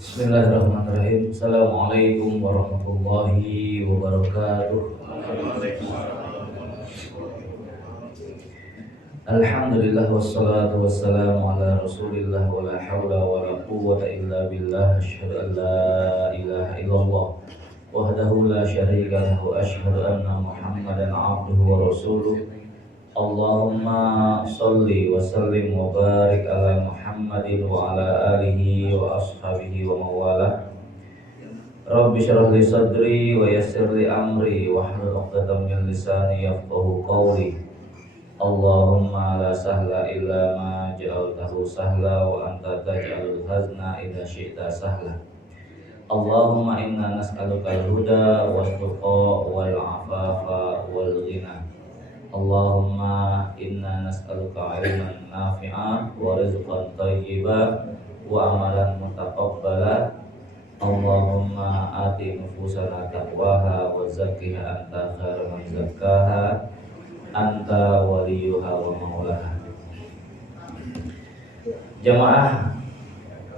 Bismillahirrahmanirrahim. Assalamualaikum warahmatullahi wabarakatuh. Alhamdulillah wassalatu wassalamu ala rasulillah wa la hawla wa la quwwata illa billah. Asyhadu an la ilaha illallah wahdahu la syarika lahu, asyhadu anna Muhammadan abduhu wa rasuluh. Allahumma salli wa sallim wa barik ala Muhammadin wa ala alihi wa ashabihi wa mawalah. Rabbi syrah li sadri wa yassir li amri wa hlul 'uqdatam min lisani yafqahu qawli. Allahumma la sahla illa ma ja'altahu sahla wa anta taj'alul hazna idza syi'ta sahla. Allahumma inna nas'aluka al-huda wat tuqa wal 'afafa wal ghina. Allahumma inna nas'aluka ilman nafi'an wa rizqan thayyiban wa amalan mutaqabbala. Allahumma ati nufusana taqwaha wa zakkiha anta khairu man zakkaha anta waliyuha wa maulaha. Jamaah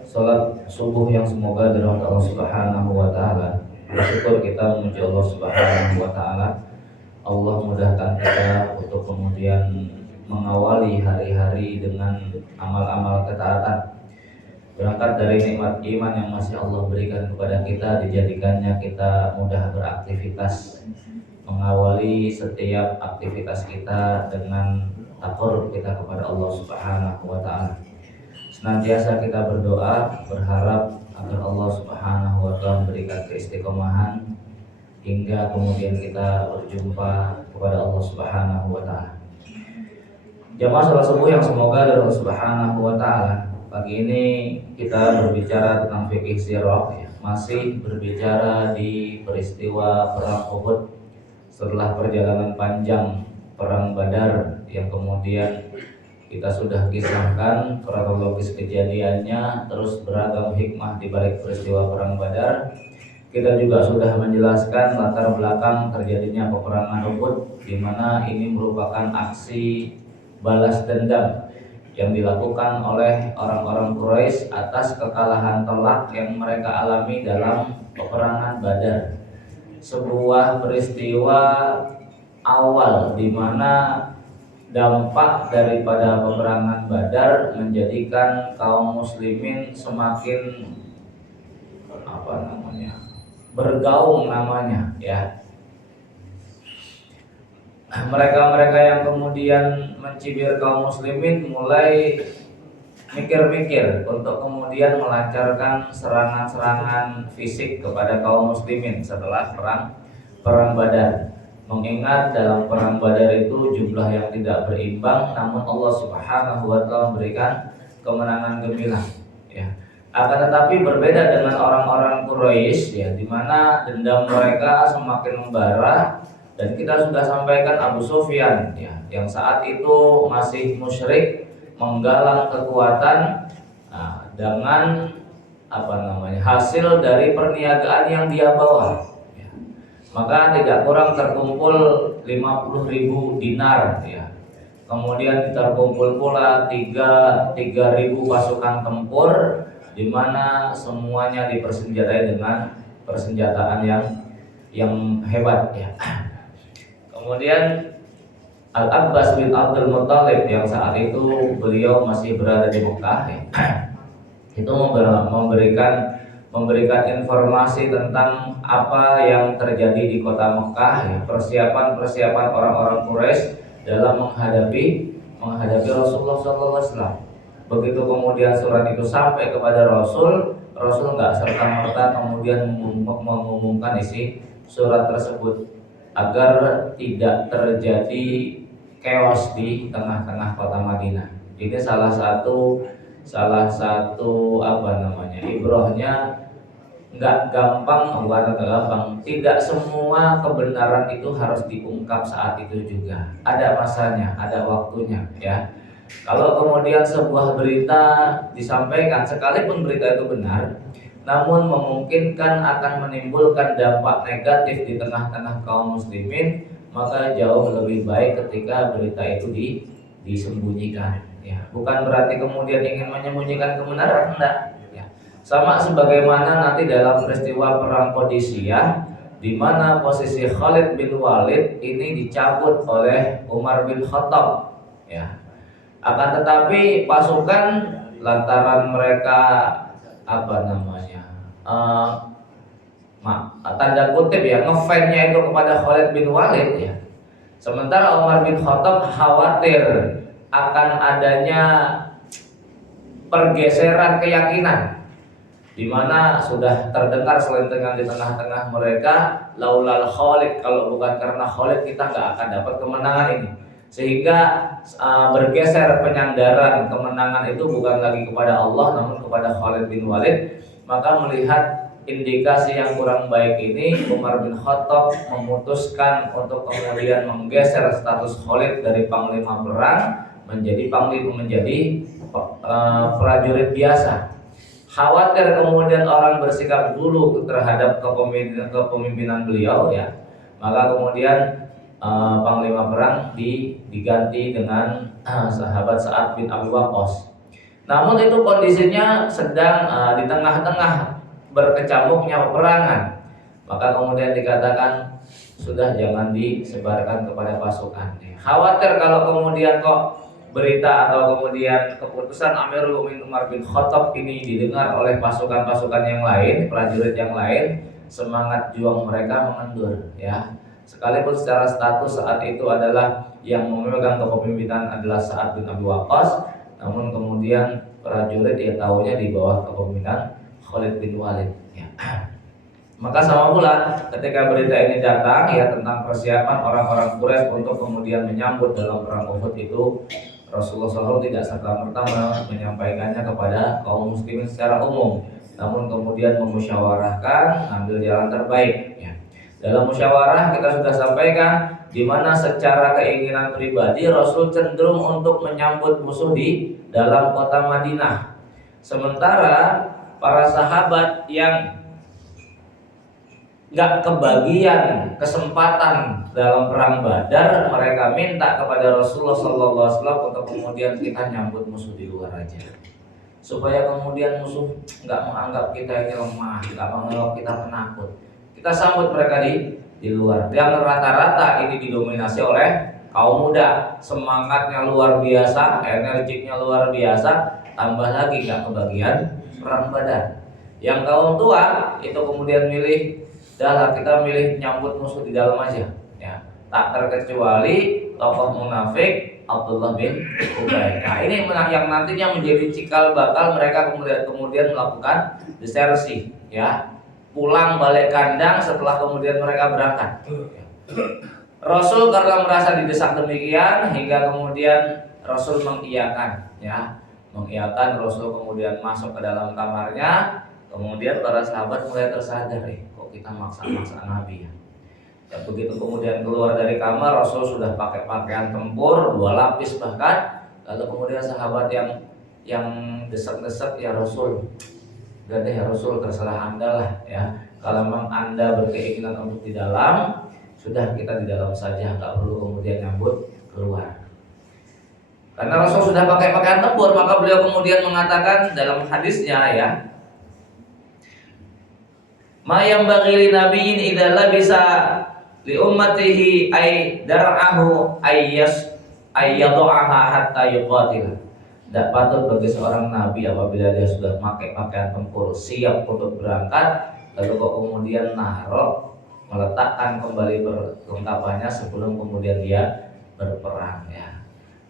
salat subuh yang semoga dirahmati Allah Subhanahu wa taala. Bersyukur kita memuji Allah Subhanahu wa taala. Allah mudahkan kita untuk kemudian mengawali hari-hari dengan amal-amal ketaatan. Berangkat dari nikmat iman yang masih Allah berikan kepada kita, dijadikannya kita mudah beraktivitas, mengawali setiap aktivitas kita dengan taqarrub kita kepada Allah Subhanahu wa taala. Senantiasa kita berdoa, berharap agar Allah Subhanahu wa taala memberikan keistiqomahan hingga kemudian kita berjumpa kepada Allah Subhanahu wa taala. Jamaah salat subuh yang semoga dari Allah Subhanahu wa taala. Pagi ini kita berbicara tentang fikih sirah, masih berbicara di peristiwa perang Uhud setelah perjalanan panjang perang Badar yang kemudian kita sudah kisahkan kronologis kejadiannya, terus beragam hikmah di balik peristiwa perang Badar. Kita juga sudah menjelaskan latar belakang terjadinya peperangan Uhud, di mana ini merupakan aksi balas dendam yang dilakukan oleh orang-orang Quraisy atas kekalahan telak yang mereka alami dalam peperangan Badar. Sebuah peristiwa awal di mana dampak daripada peperangan Badar menjadikan kaum muslimin semakin bergaung namanya, ya. Mereka-mereka yang kemudian mencibir kaum muslimin mulai mikir-mikir untuk kemudian melancarkan serangan-serangan fisik kepada kaum muslimin setelah perang Badar. Mengingat dalam perang Badar itu jumlah yang tidak berimbang, namun Allah Subhanahu wa taala memberikan kemenangan gemilang, ya. Akan tetapi berbeda dengan orang-orang Quraisy, ya, di mana dendam mereka semakin membara. Dan kita sudah sampaikan Abu Sufyan, ya, yang saat itu masih musyrik, menggalang kekuatan dengan hasil dari perniagaan yang dia bawa, ya. Maka tidak kurang terkumpul 50.000 dinar, ya. Kemudian terkumpul pula 3.000 pasukan tempur, di mana semuanya dipersenjatai dengan persenjataan yang hebat, ya. Kemudian Al-Abbas bin Abdul Muttalib yang saat itu beliau masih berada di Mekah, ya, itu memberikan informasi tentang apa yang terjadi di kota Mekah, ya, persiapan orang-orang Quraisy dalam menghadapi Rasulullah SAW. Begitu kemudian surat itu sampai kepada Rasul nggak serta-merta kemudian mengumumkan isi surat tersebut agar tidak terjadi chaos di tengah-tengah kota Madinah. Ini salah satu ibrahnya, nggak gampang. Tidak semua kebenaran itu harus diungkap saat itu juga. Ada masanya, ada waktunya, ya. Kalau kemudian sebuah berita disampaikan, sekalipun berita itu benar, namun memungkinkan akan menimbulkan dampak negatif di tengah-tengah kaum muslimin, maka jauh lebih baik ketika berita itu disembunyikan, ya. Bukan berarti kemudian ingin menyembunyikan kebenaran, enggak, ya. Sama sebagaimana nanti dalam peristiwa perang Qadisiyah, di mana posisi Khalid bin Walid ini dicabut oleh Umar bin Khattab, ya. Akan tetapi pasukan lantaran mereka apa namanya tanda kutip ya ngefansnya itu kepada Khalid bin Walid ya. Sementara Umar bin Khattab khawatir akan adanya pergeseran keyakinan, di mana sudah terdengar selentingan di tengah-tengah mereka, laulal Khalid, kalau bukan karena Khalid kita nggak akan dapat kemenangan ini. Sehingga bergeser penyandaran kemenangan itu bukan lagi kepada Allah namun kepada Khalid bin Walid. Maka melihat indikasi yang kurang baik ini, Umar bin Khattab memutuskan untuk kemudian menggeser status Khalid dari panglima perang menjadi prajurit biasa. Khawatir kemudian orang bersikap dulu terhadap kepemimpinan beliau ya, maka kemudian panglima perang diganti dengan sahabat Sa'ad bin Abi Waqqas. Namun itu kondisinya sedang di tengah-tengah berkecamuknya peperangan. Maka kemudian dikatakan sudah jangan disebarkan kepada pasukan. Khawatir kalau kemudian kok berita atau kemudian keputusan Amirul Mukminin Umar bin Khattab ini didengar oleh pasukan-pasukan yang lain, prajurit yang lain, semangat juang mereka mengendur ya. Sekalipun secara status saat itu adalah yang memegang kepemimpinan adalah Sa'ad bin Abi Waqqas, namun kemudian prajurit ya tahunya di bawah kepemimpinan Khalid bin Walid ya. Maka sama pula ketika berita ini datang ya tentang persiapan orang-orang Quraisy untuk kemudian menyambut dalam perang Uhud itu, Rasulullah SAW tidak serta-merta menyampaikannya kepada kaum muslimin secara umum, namun kemudian memusyawarahkan ambil jalan terbaik ya. Dalam musyawarah kita sudah sampaikan di mana secara keinginan pribadi Rasul cenderung untuk menyambut musuh di dalam kota Madinah. Sementara para sahabat yang nggak kebagian kesempatan dalam perang Badar, mereka minta kepada Rasulullah SAW untuk kemudian kita nyambut musuh di luar aja, supaya kemudian musuh nggak menganggap kita ini lemah, nggak menganggap kita penakut. Kita sambut mereka di luar. Yang rata-rata ini didominasi oleh kaum muda, semangatnya luar biasa, energiknya luar biasa, tambah lagi nggak kebagian perang Badar. Yang kaum tua itu kemudian milih, dah kita milih nyambut musuh di dalam aja ya. Tak terkecuali tokoh munafik Abdullah bin Ubay. Nah ini yang nantinya menjadi cikal bakal mereka kemudian melakukan desersi ya, pulang balik kandang setelah kemudian mereka berangkat. Rasul karena merasa didesak demikian hingga kemudian Rasul mengiyakan ya, Rasul kemudian masuk ke dalam kamarnya. Kemudian para sahabat mulai tersadar, kok kita maksa-maksa Nabi ya. Ya begitu kemudian keluar dari kamar, Rasul sudah pakai pakaian tempur 2 lapis bahkan. Lalu kemudian sahabat yang desak-desak, ya Rasul, udah deh ya Rasul, terserah Anda lah ya. Kalau memang Anda berkeinginan untuk di dalam, sudah kita di dalam saja, nggak perlu kemudian nyambut keluar. Karena Rasul sudah pakai pakaian tempur, maka beliau kemudian mengatakan dalam hadisnya ya, ma yang bagi nabiin idza bisa li ummatihi ay dar'ahu ayyadhaha hatta yuqatil. Tidak patut bagi seorang nabi apabila dia sudah pakai pakaian tempur siap untuk berangkat, lalu kok kemudian meletakkan kembali perlengkapannya sebelum kemudian dia berperang ya.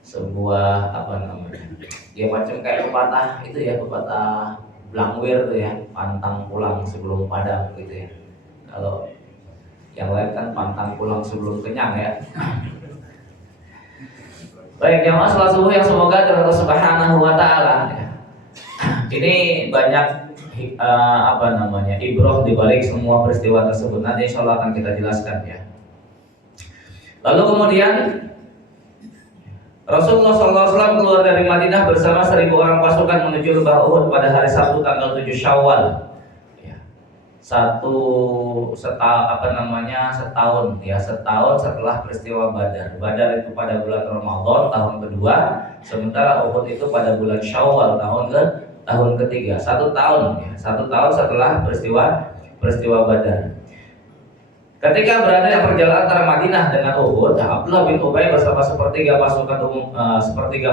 Sebuah apa namanya? Ya macam kayak pepatah itu ya, pepatah Blangwir tuh ya, pantang pulang sebelum padam gitu ya. Kalau yang lain kan pantang pulang sebelum kenyang ya. Baik jamaah salat subuh yang semoga Allah Subhanahu wa taala ya. Ini banyak ibrah di balik semua peristiwa tersebut. Nanti insyaallah akan kita jelaskan ya. Lalu kemudian Rasulullah SAW keluar dari Madinah bersama 1.000 orang pasukan menuju lembah Uhud pada hari Sabtu tanggal 7 Syawal. Ya. Setahun setelah peristiwa Badar. Badar itu pada bulan Ramadan tahun kedua, sementara Uhud itu pada bulan Syawal tahun tahun ketiga, 1 tahun ya, 1 tahun setelah peristiwa Badar. Ketika berada di perjalanan antara Madinah dengan Uhud, Abdullah bin Ubay bersama sepertiga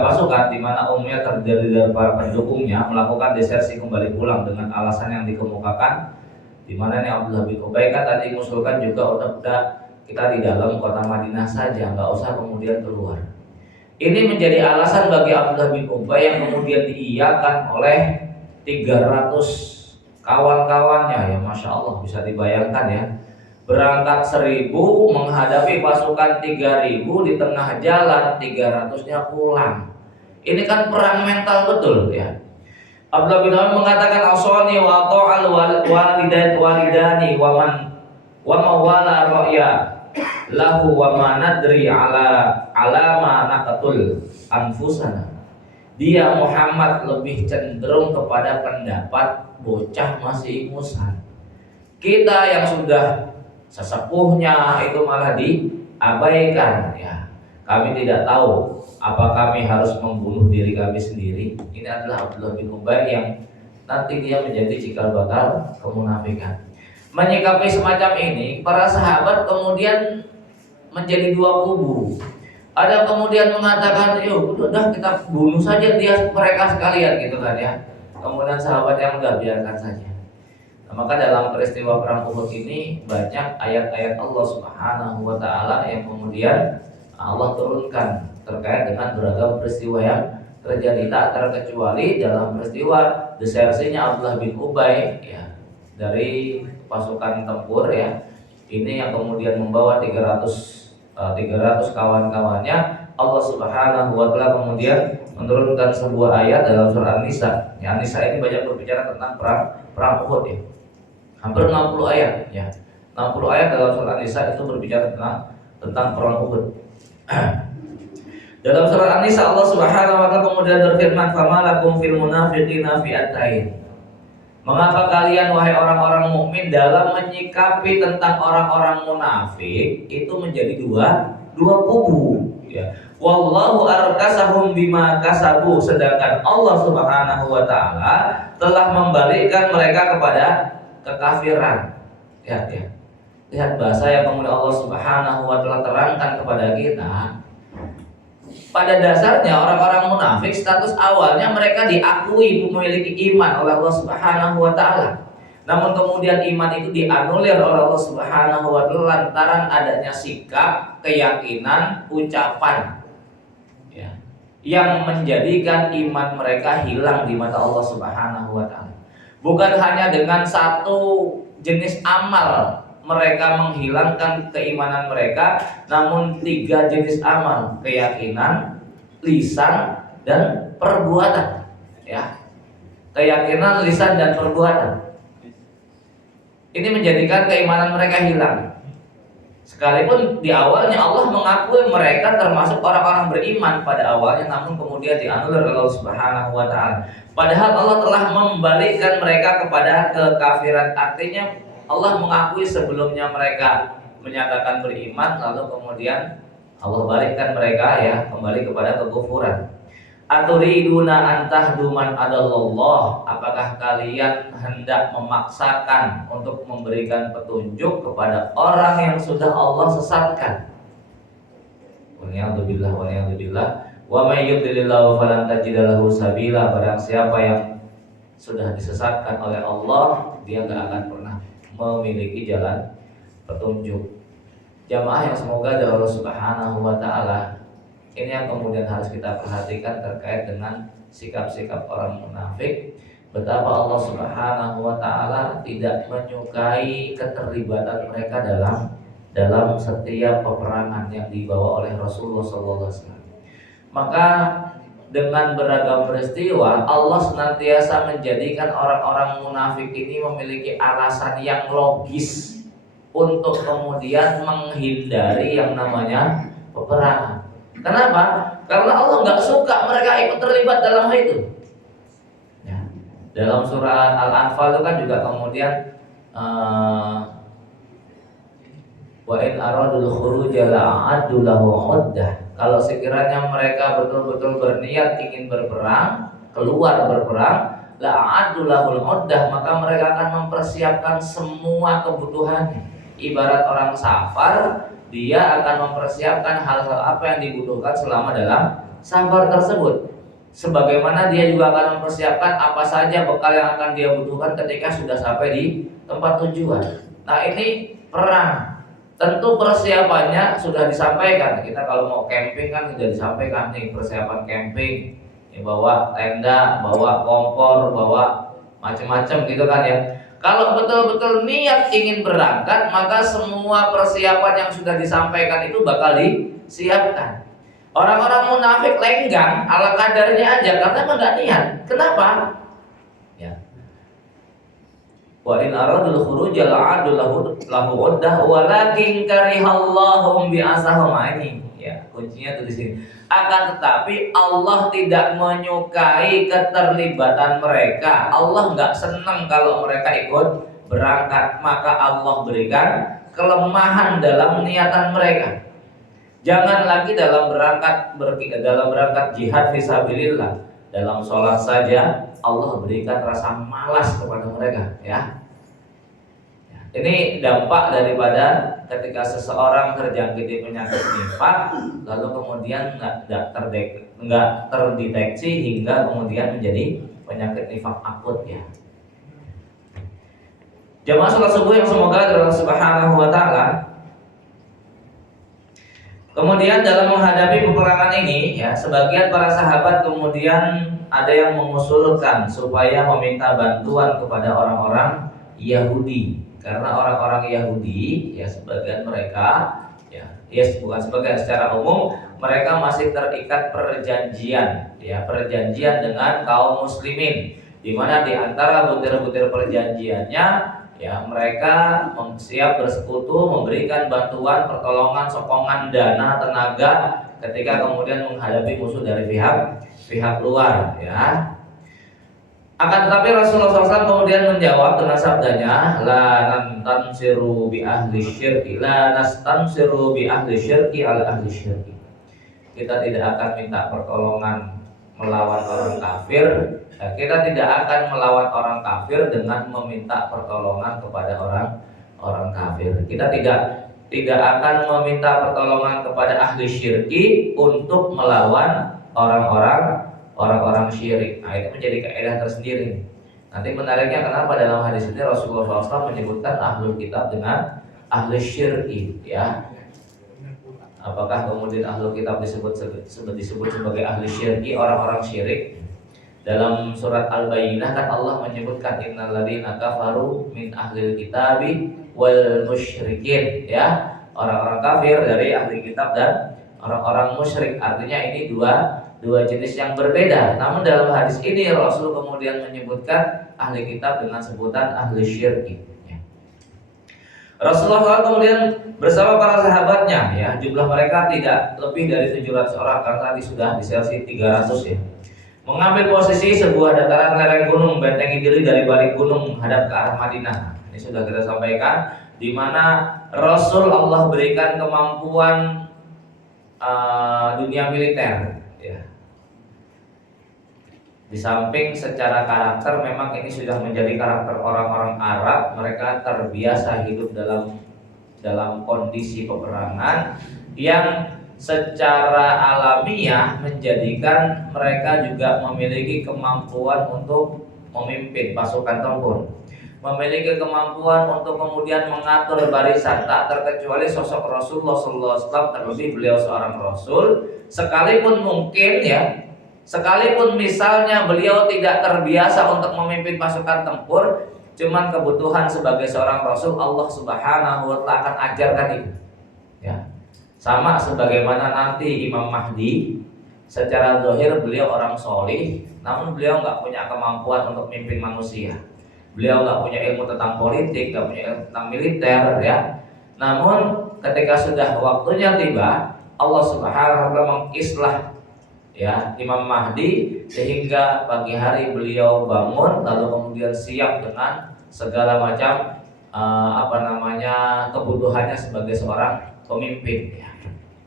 pasukan di mana umumnya terdiri dari para pendukungnya melakukan desersi kembali pulang dengan alasan yang dikemukakan, di mana nih Abdullah bin Ubay kan tadi mengusulkan juga untuk kita di dalam kota Madinah saja, nggak usah kemudian keluar. Ini menjadi alasan bagi Abdullah bin Ubay yang kemudian diiyakan oleh 300 kawan-kawannya, ya Masya Allah, bisa dibayangkan ya, berangkat 1000 menghadapi pasukan 3000, di tengah jalan 300-nya pulang. Ini kan perang mental betul ya. Abdullah bin Ubay mengatakan asani wa ta'al walidani wa mawala ra'ya lahu wa ma nadri alama naqatul anfusana. Dia Muhammad lebih cenderung kepada pendapat bocah masih ingusan. Kita yang sudah sesepuhnya itu malah diabaikan ya. Kami tidak tahu apa kami harus membunuh diri kami sendiri. Ini adalah Abdullah bin Ubay yang nanti dia menjadi cikal bakal kemunafikan. Menyikapi semacam ini, para sahabat kemudian menjadi dua kubu. Ada kemudian mengatakan, yuk udah kita bunuh saja mereka sekalian gitu kan ya. Kemudian sahabat yang enggak, biarkan saja. Nah, maka dalam peristiwa perang Uhud ini banyak ayat-ayat Allah Subhanahu wa taala yang kemudian Allah turunkan terkait dengan beragam peristiwa yang terjadi, tak terkecuali dalam peristiwa desersinya Abdullah bin Ubay ya, dari pasukan tempur ya. Ini yang kemudian membawa 300 kawan-kawannya. Allah Subhanahu wa taala kemudian menurunkan sebuah ayat dalam surah An-Nisa. Ya, An-Nisa ini banyak berbicara tentang perang Uhud ya. Hampir 60 ayat ya. 60 ayat dalam surah An-Nisa itu berbicara tentang perang Uhud. Dalam surah An-Nisa Allah Subhanahu wa taala kemudian berfirman, "Famalakum fil munafiqina fi'atain." Mengapa kalian wahai orang-orang mukmin dalam menyikapi tentang orang-orang munafik itu menjadi dua kubu ya. Wallahu arkasahum bima kasabu, sedangkan Allah Subhanahu wa taala telah membalikkan mereka kepada kekafiran. Ya. Lihat bahasa yang kemudian Allah Subhanahu wa taala terangkan kepada kita. Pada dasarnya orang-orang munafik status awalnya mereka diakui memiliki iman oleh Allah Subhanahu wa taala. Namun kemudian iman itu dianulir oleh Allah Subhanahu wa taala lantaran adanya sikap, keyakinan, ucapan ya, yang menjadikan iman mereka hilang di mata Allah Subhanahu wa taala. Bukan hanya dengan satu jenis amal mereka menghilangkan keimanan mereka, namun 3 jenis amal: keyakinan, lisan, dan perbuatan ya. Keyakinan, lisan, dan perbuatan ini menjadikan keimanan mereka hilang. Sekalipun di awalnya Allah mengakui mereka termasuk orang-orang beriman pada awalnya, namun kemudian dianulir oleh Allah Subhanahu wa taala. Padahal Allah telah membalikkan mereka kepada kekafiran. Artinya Allah mengakui sebelumnya mereka menyatakan beriman, lalu kemudian Allah balikkan mereka ya kembali kepada kekufuran. Aturiduna antahdu man adallallah, apakah kalian hendak memaksakan untuk memberikan petunjuk kepada orang yang sudah Allah sesatkan? Waliyadzubillah wa may yudlilillahu falan tajida lahu sabila. Barang siapa yang sudah disesatkan oleh Allah, dia enggak akan pernah memiliki jalan petunjuk. Jamaah yang semoga dari Allah Subhanahu wa taala, ini yang kemudian harus kita perhatikan terkait dengan sikap-sikap orang munafik. Betapa Allah Subhanahu wa taala tidak menyukai keterlibatan mereka dalam setiap peperangan yang dibawa oleh Rasulullah sallallahu alaihi wasallam. Maka dengan beragam peristiwa Allah senantiasa menjadikan orang-orang munafik ini memiliki alasan yang logis untuk kemudian menghindari yang namanya peperangan. Kenapa? Karena Allah nggak suka mereka ikut terlibat dalam hal itu ya. Dalam surah Al-Anfal itu kan juga kemudian wa in aradul khuruja la'addu lahu 'uddah. Kalau sekiranya mereka betul-betul berniat ingin berperang, keluar berperang, la'addu lahul uddah, maka mereka akan mempersiapkan semua kebutuhannya. Ibarat orang safar, dia akan mempersiapkan hal-hal apa yang dibutuhkan selama dalam safar tersebut. Sebagaimana dia juga akan mempersiapkan apa saja bekal yang akan dia butuhkan ketika sudah sampai di tempat tujuan. Nah, ini perang. Tentu persiapannya sudah disampaikan. Kita kalau mau camping kan sudah disampaikan nih persiapan camping. Ya, bawa tenda, bawa kompor, bawa macam-macam gitu kan ya. Kalau betul-betul niat ingin berangkat, maka semua persiapan yang sudah disampaikan itu bakal disiapkan. Orang-orang munafik lenggang ala kadarnya aja karena memang nggak niat. Kenapa? Ya. Wa in aradul khuruja la'adu lahu uddah walakin karihallahum bi'asahum. Ini ya kuncinya tuh di sini. Akan tetapi Allah tidak menyukai keterlibatan mereka. Allah nggak senang kalau mereka ikut berangkat, maka Allah berikan kelemahan dalam niatan mereka. Jangan lagi dalam berangkat jihad fisabilillah, dalam sholat saja Allah berikan rasa malas kepada mereka, ya. Ini dampak daripada ketika seseorang terjangkiti penyakit nifaq, lalu kemudian nggak terdeteksi hingga kemudian menjadi penyakit nifaq akut, ya. Jamaah salat subuh yang semoga Allah Subhanahu wa taala. Kemudian dalam menghadapi peperangan ini, ya, sebagian para sahabat kemudian ada yang mengusulkan supaya meminta bantuan kepada orang-orang Yahudi. Karena orang-orang Yahudi, ya, sebagian mereka, ya, bukan sebagian, secara umum mereka masih terikat perjanjian, ya, perjanjian dengan kaum muslimin, di mana di antara butir-butir perjanjiannya, ya, mereka siap bersekutu, memberikan bantuan, pertolongan, sokongan, dana, tenaga ketika kemudian menghadapi musuh dari pihak luar, ya. Akan tetapi Rasulullah SAW kemudian menjawab dengan sabdanya, la nantansiru bi ahli syirki, la nastansiru bi ahli syirki ala ahli syirki. Kita tidak akan minta pertolongan melawan orang kafir. Kita tidak akan melawan orang kafir dengan meminta pertolongan kepada orang kafir. Kita tidak akan meminta pertolongan kepada ahli syirki untuk melawan orang-orang syirik. Nah, itu menjadi kaidah tersendiri. Nanti menariknya kenapa dalam hadis ini Rasulullah SAW menyebutkan ahlul kitab dengan ahli syirki, ya. Apakah kemudian ahlul kitab disebut sebagai ahli syirki, orang-orang syirik? Dalam surat Al-Bayyinah kan Allah menyebutkan innal ladzina kafaru min ahlil kitabi wal musyrikin, ya. Orang-orang kafir dari ahli kitab dan orang-orang musyrik. Artinya ini dua jenis yang berbeda. Namun dalam hadis ini Rasul kemudian menyebutkan ahli kitab dengan sebutan ahli syirki, ya. Rasulullah kemudian bersama para sahabatnya, ya, jumlah mereka tidak lebih dari 700 orang karena tadi sudah diselsi 300, ya. Mengambil posisi sebuah dataran lereng gunung, bentengi diri dari balik gunung menghadap ke arah Madinah. Ini sudah kita sampaikan, di mana Rasul Allah berikan kemampuan dunia militer, ya. Di samping secara karakter memang ini sudah menjadi karakter orang-orang Arab, mereka terbiasa hidup dalam kondisi peperangan yang secara alamiah menjadikan mereka juga memiliki kemampuan untuk memimpin pasukan tempur, memiliki kemampuan untuk kemudian mengatur barisan, tak terkecuali sosok Rasulullah SAW, terlebih beliau seorang Rasul, sekalipun mungkin, ya, sekalipun misalnya beliau tidak terbiasa untuk memimpin pasukan tempur, cuman kebutuhan sebagai seorang Rasul Allah Subhanahu wa Ta'ala akan ajarkan itu, ya. Sama sebagaimana nanti Imam Mahdi, secara zahir beliau orang solih, namun beliau nggak punya kemampuan untuk memimpin manusia. Beliau nggak punya ilmu tentang politik, nggak punya ilmu tentang militer, ya. Namun ketika sudah waktunya tiba, Allah Subhanahu wa Ta'ala mengislah, ya, Imam Mahdi sehingga pagi hari beliau bangun lalu kemudian siap dengan segala macam kebutuhannya sebagai seorang pemimpin, ya.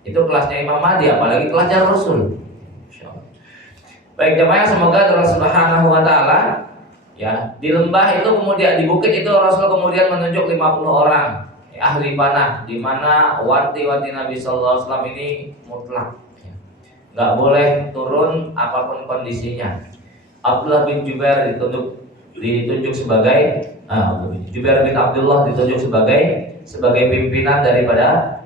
Itu kelasnya Imam Mahdi, apalagi kelasnya Rasul. Baik jemaah, semoga Allah Subhanahu wa Ta'ala Ya, di lembah itu kemudian di bukit itu Rasul kemudian menunjuk 50 orang ahli panah, di mana wanti-wanti Nabi Sallallahu Alaihi Wasallam ini mutlak, ya. Nggak boleh turun apapun kondisinya. Abdullah bin Jubair ditunjuk sebagai Jubair bin Abdullah ditunjuk sebagai pimpinan daripada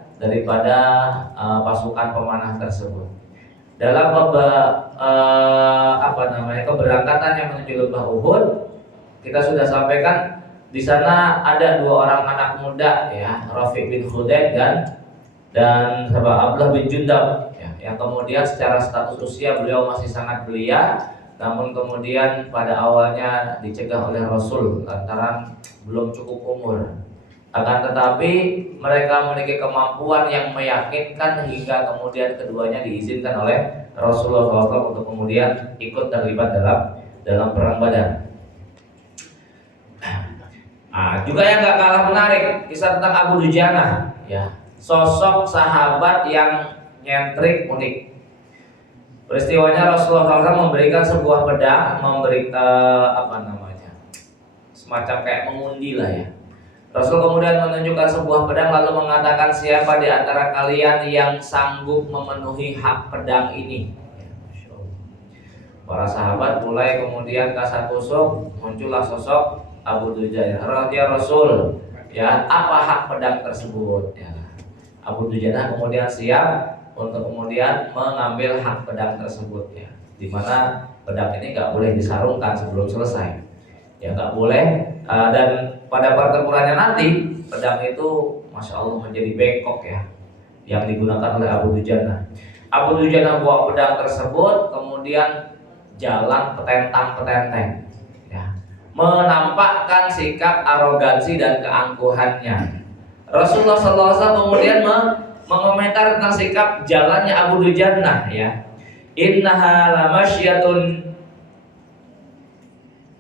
pasukan pemanah tersebut. Dalam keberangkatan yang menuju lembah Uhud, kita sudah sampaikan di sana ada 2 orang anak muda, ya, Rafiq bin Khudaid dan Abdullah bin Jundab, ya, yang kemudian secara status usia beliau masih sangat belia, namun kemudian pada awalnya dicegah oleh Rasul lantaran belum cukup umur. Akan tetapi mereka memiliki kemampuan yang meyakinkan hingga kemudian keduanya diizinkan oleh Rasulullah SAW untuk kemudian ikut terlibat dalam perang Badar. Juga yang gak kalah menarik kisah tentang Abu Dujana, ya, sosok sahabat yang nyentrik, unik. Peristiwanya Rasulullah SAW memberikan sebuah pedang, semacam kayak mengundi lah, ya. Rasul kemudian menunjukkan sebuah pedang lalu mengatakan, siapa di antara kalian yang sanggup memenuhi hak pedang ini? Para sahabat mulai kemudian kasakusuk, muncullah sosok Abu Dujana. Ya Rasul, ya, apa hak pedang tersebut? Ya. Abu Dujana kemudian siap untuk kemudian mengambil hak pedang tersebut, ya, di mana pedang ini nggak boleh disarungkan sebelum selesai, ya, nggak boleh. Dan pada pertempurannya nanti pedang itu Masya Allah menjadi bengkok, ya, yang digunakan oleh Abu Dujana. Abu Dujana bawa pedang tersebut kemudian jalan petentang-petenteng, ya, menampakkan sikap arogansi dan keangkuhannya. Rasulullah SAW kemudian mengomentar tentang sikap jalannya Abu Dujana, ya, innaha lamasyatun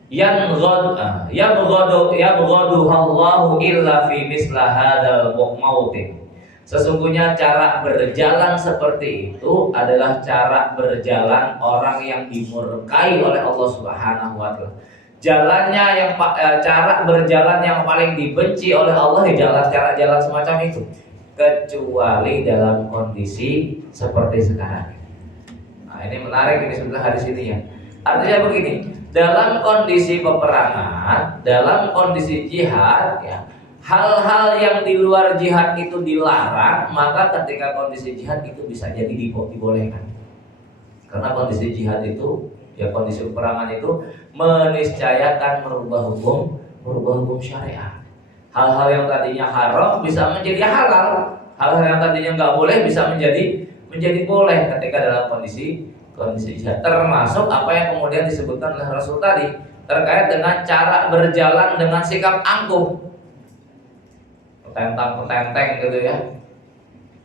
yabghaduhallahu illa fi misla hadzal mautin. Sesungguhnya cara berjalan seperti itu adalah cara berjalan orang yang dimurkai oleh Allah Subhanahu wa taala. Cara berjalan yang paling dibenci oleh Allah cara jalan semacam itu, kecuali dalam kondisi seperti sekarang. Nah, ini menarik ini sebenarnya hadis ini, ya. Artinya begini, dalam kondisi peperangan, dalam kondisi jihad, ya, hal-hal yang di luar jihad itu dilarang, maka ketika kondisi jihad itu bisa jadi dibolehkan. Karena kondisi jihad itu, ya, kondisi peperangan itu meniscayakan merubah hukum syariat. Hal-hal yang tadinya haram bisa menjadi halal, hal-hal yang tadinya nggak boleh bisa menjadi boleh ketika dalam kondisi jihad. Termasuk apa yang kemudian disebutkan oleh Rasul tadi terkait dengan cara berjalan dengan sikap angkuh, petentang-petenteng gitu, ya,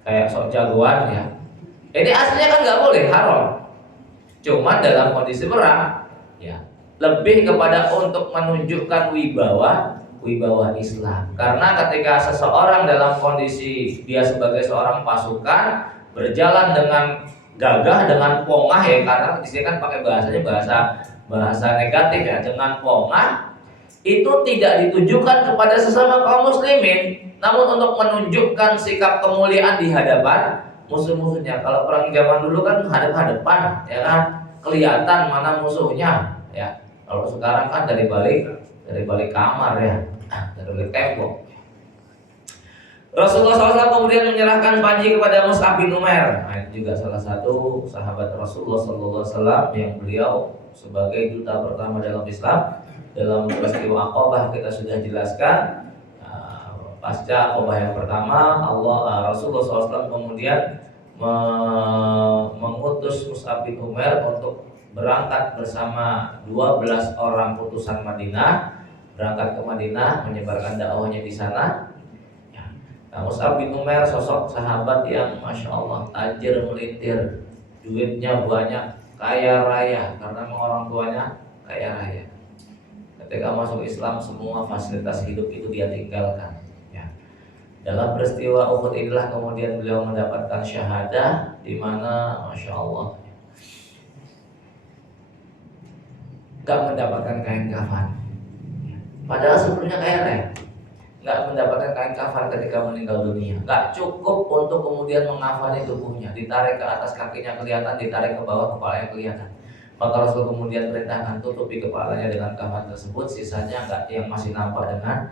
kayak sok jagoan, ya. Ini aslinya kan nggak boleh, haram. Cuman dalam kondisi perang, ya, lebih kepada untuk menunjukkan wibawa Islam. Karena ketika seseorang dalam kondisi dia sebagai seorang pasukan berjalan dengan gagah, dengan pongah, ya, karena di sini kan pakai bahasa negatif, ya, dengan pongah, itu tidak ditujukan kepada sesama kaum muslimin, namun untuk menunjukkan sikap kemuliaan di hadapan musuh-musuhnya. Kalau perang zaman dulu kan hadap-hadapan, ya kan, kelihatan mana musuhnya, ya. Kalau sekarang kan dari balik kamar, ya, dari balik tembok. Rasulullah SAW kemudian menyerahkan panji kepada Mus'ab bin Umair. Nah, itu juga salah satu sahabat Rasulullah SAW yang beliau sebagai duta pertama dalam Islam. Dalam peristiwa Aqabah kita sudah jelaskan, pasca Aqabah yang pertama, Rasulullah SAW kemudian mengutus Mus'ab bin Umair untuk berangkat bersama 12 orang utusan Madinah, berangkat ke Madinah menyebarkan dakwahnya di sana. Nah, Mus'ab bin Umair sosok sahabat yang Masya Allah tajir melintir, duitnya banyak, kaya raya, karena orang tuanya kaya raya. Ketika masuk Islam semua fasilitas hidup itu dia tinggalkan, ya. Dalam peristiwa Uhud inilah kemudian beliau mendapatkan syahadah, di mana Masya Allah nggak mendapatkan kain kafan. Padahal sebelumnya kaya raya, nggak mendapatkan kain kafan ketika meninggal dunia. Nggak cukup untuk kemudian mengafani tubuhnya, ditarik ke atas kakinya kelihatan, ditarik ke bawah kepalanya kelihatan. Maka Rasul kemudian perintahkan tutupi kepalanya dengan kafan tersebut, sisanya nggak yang masih nampak dengan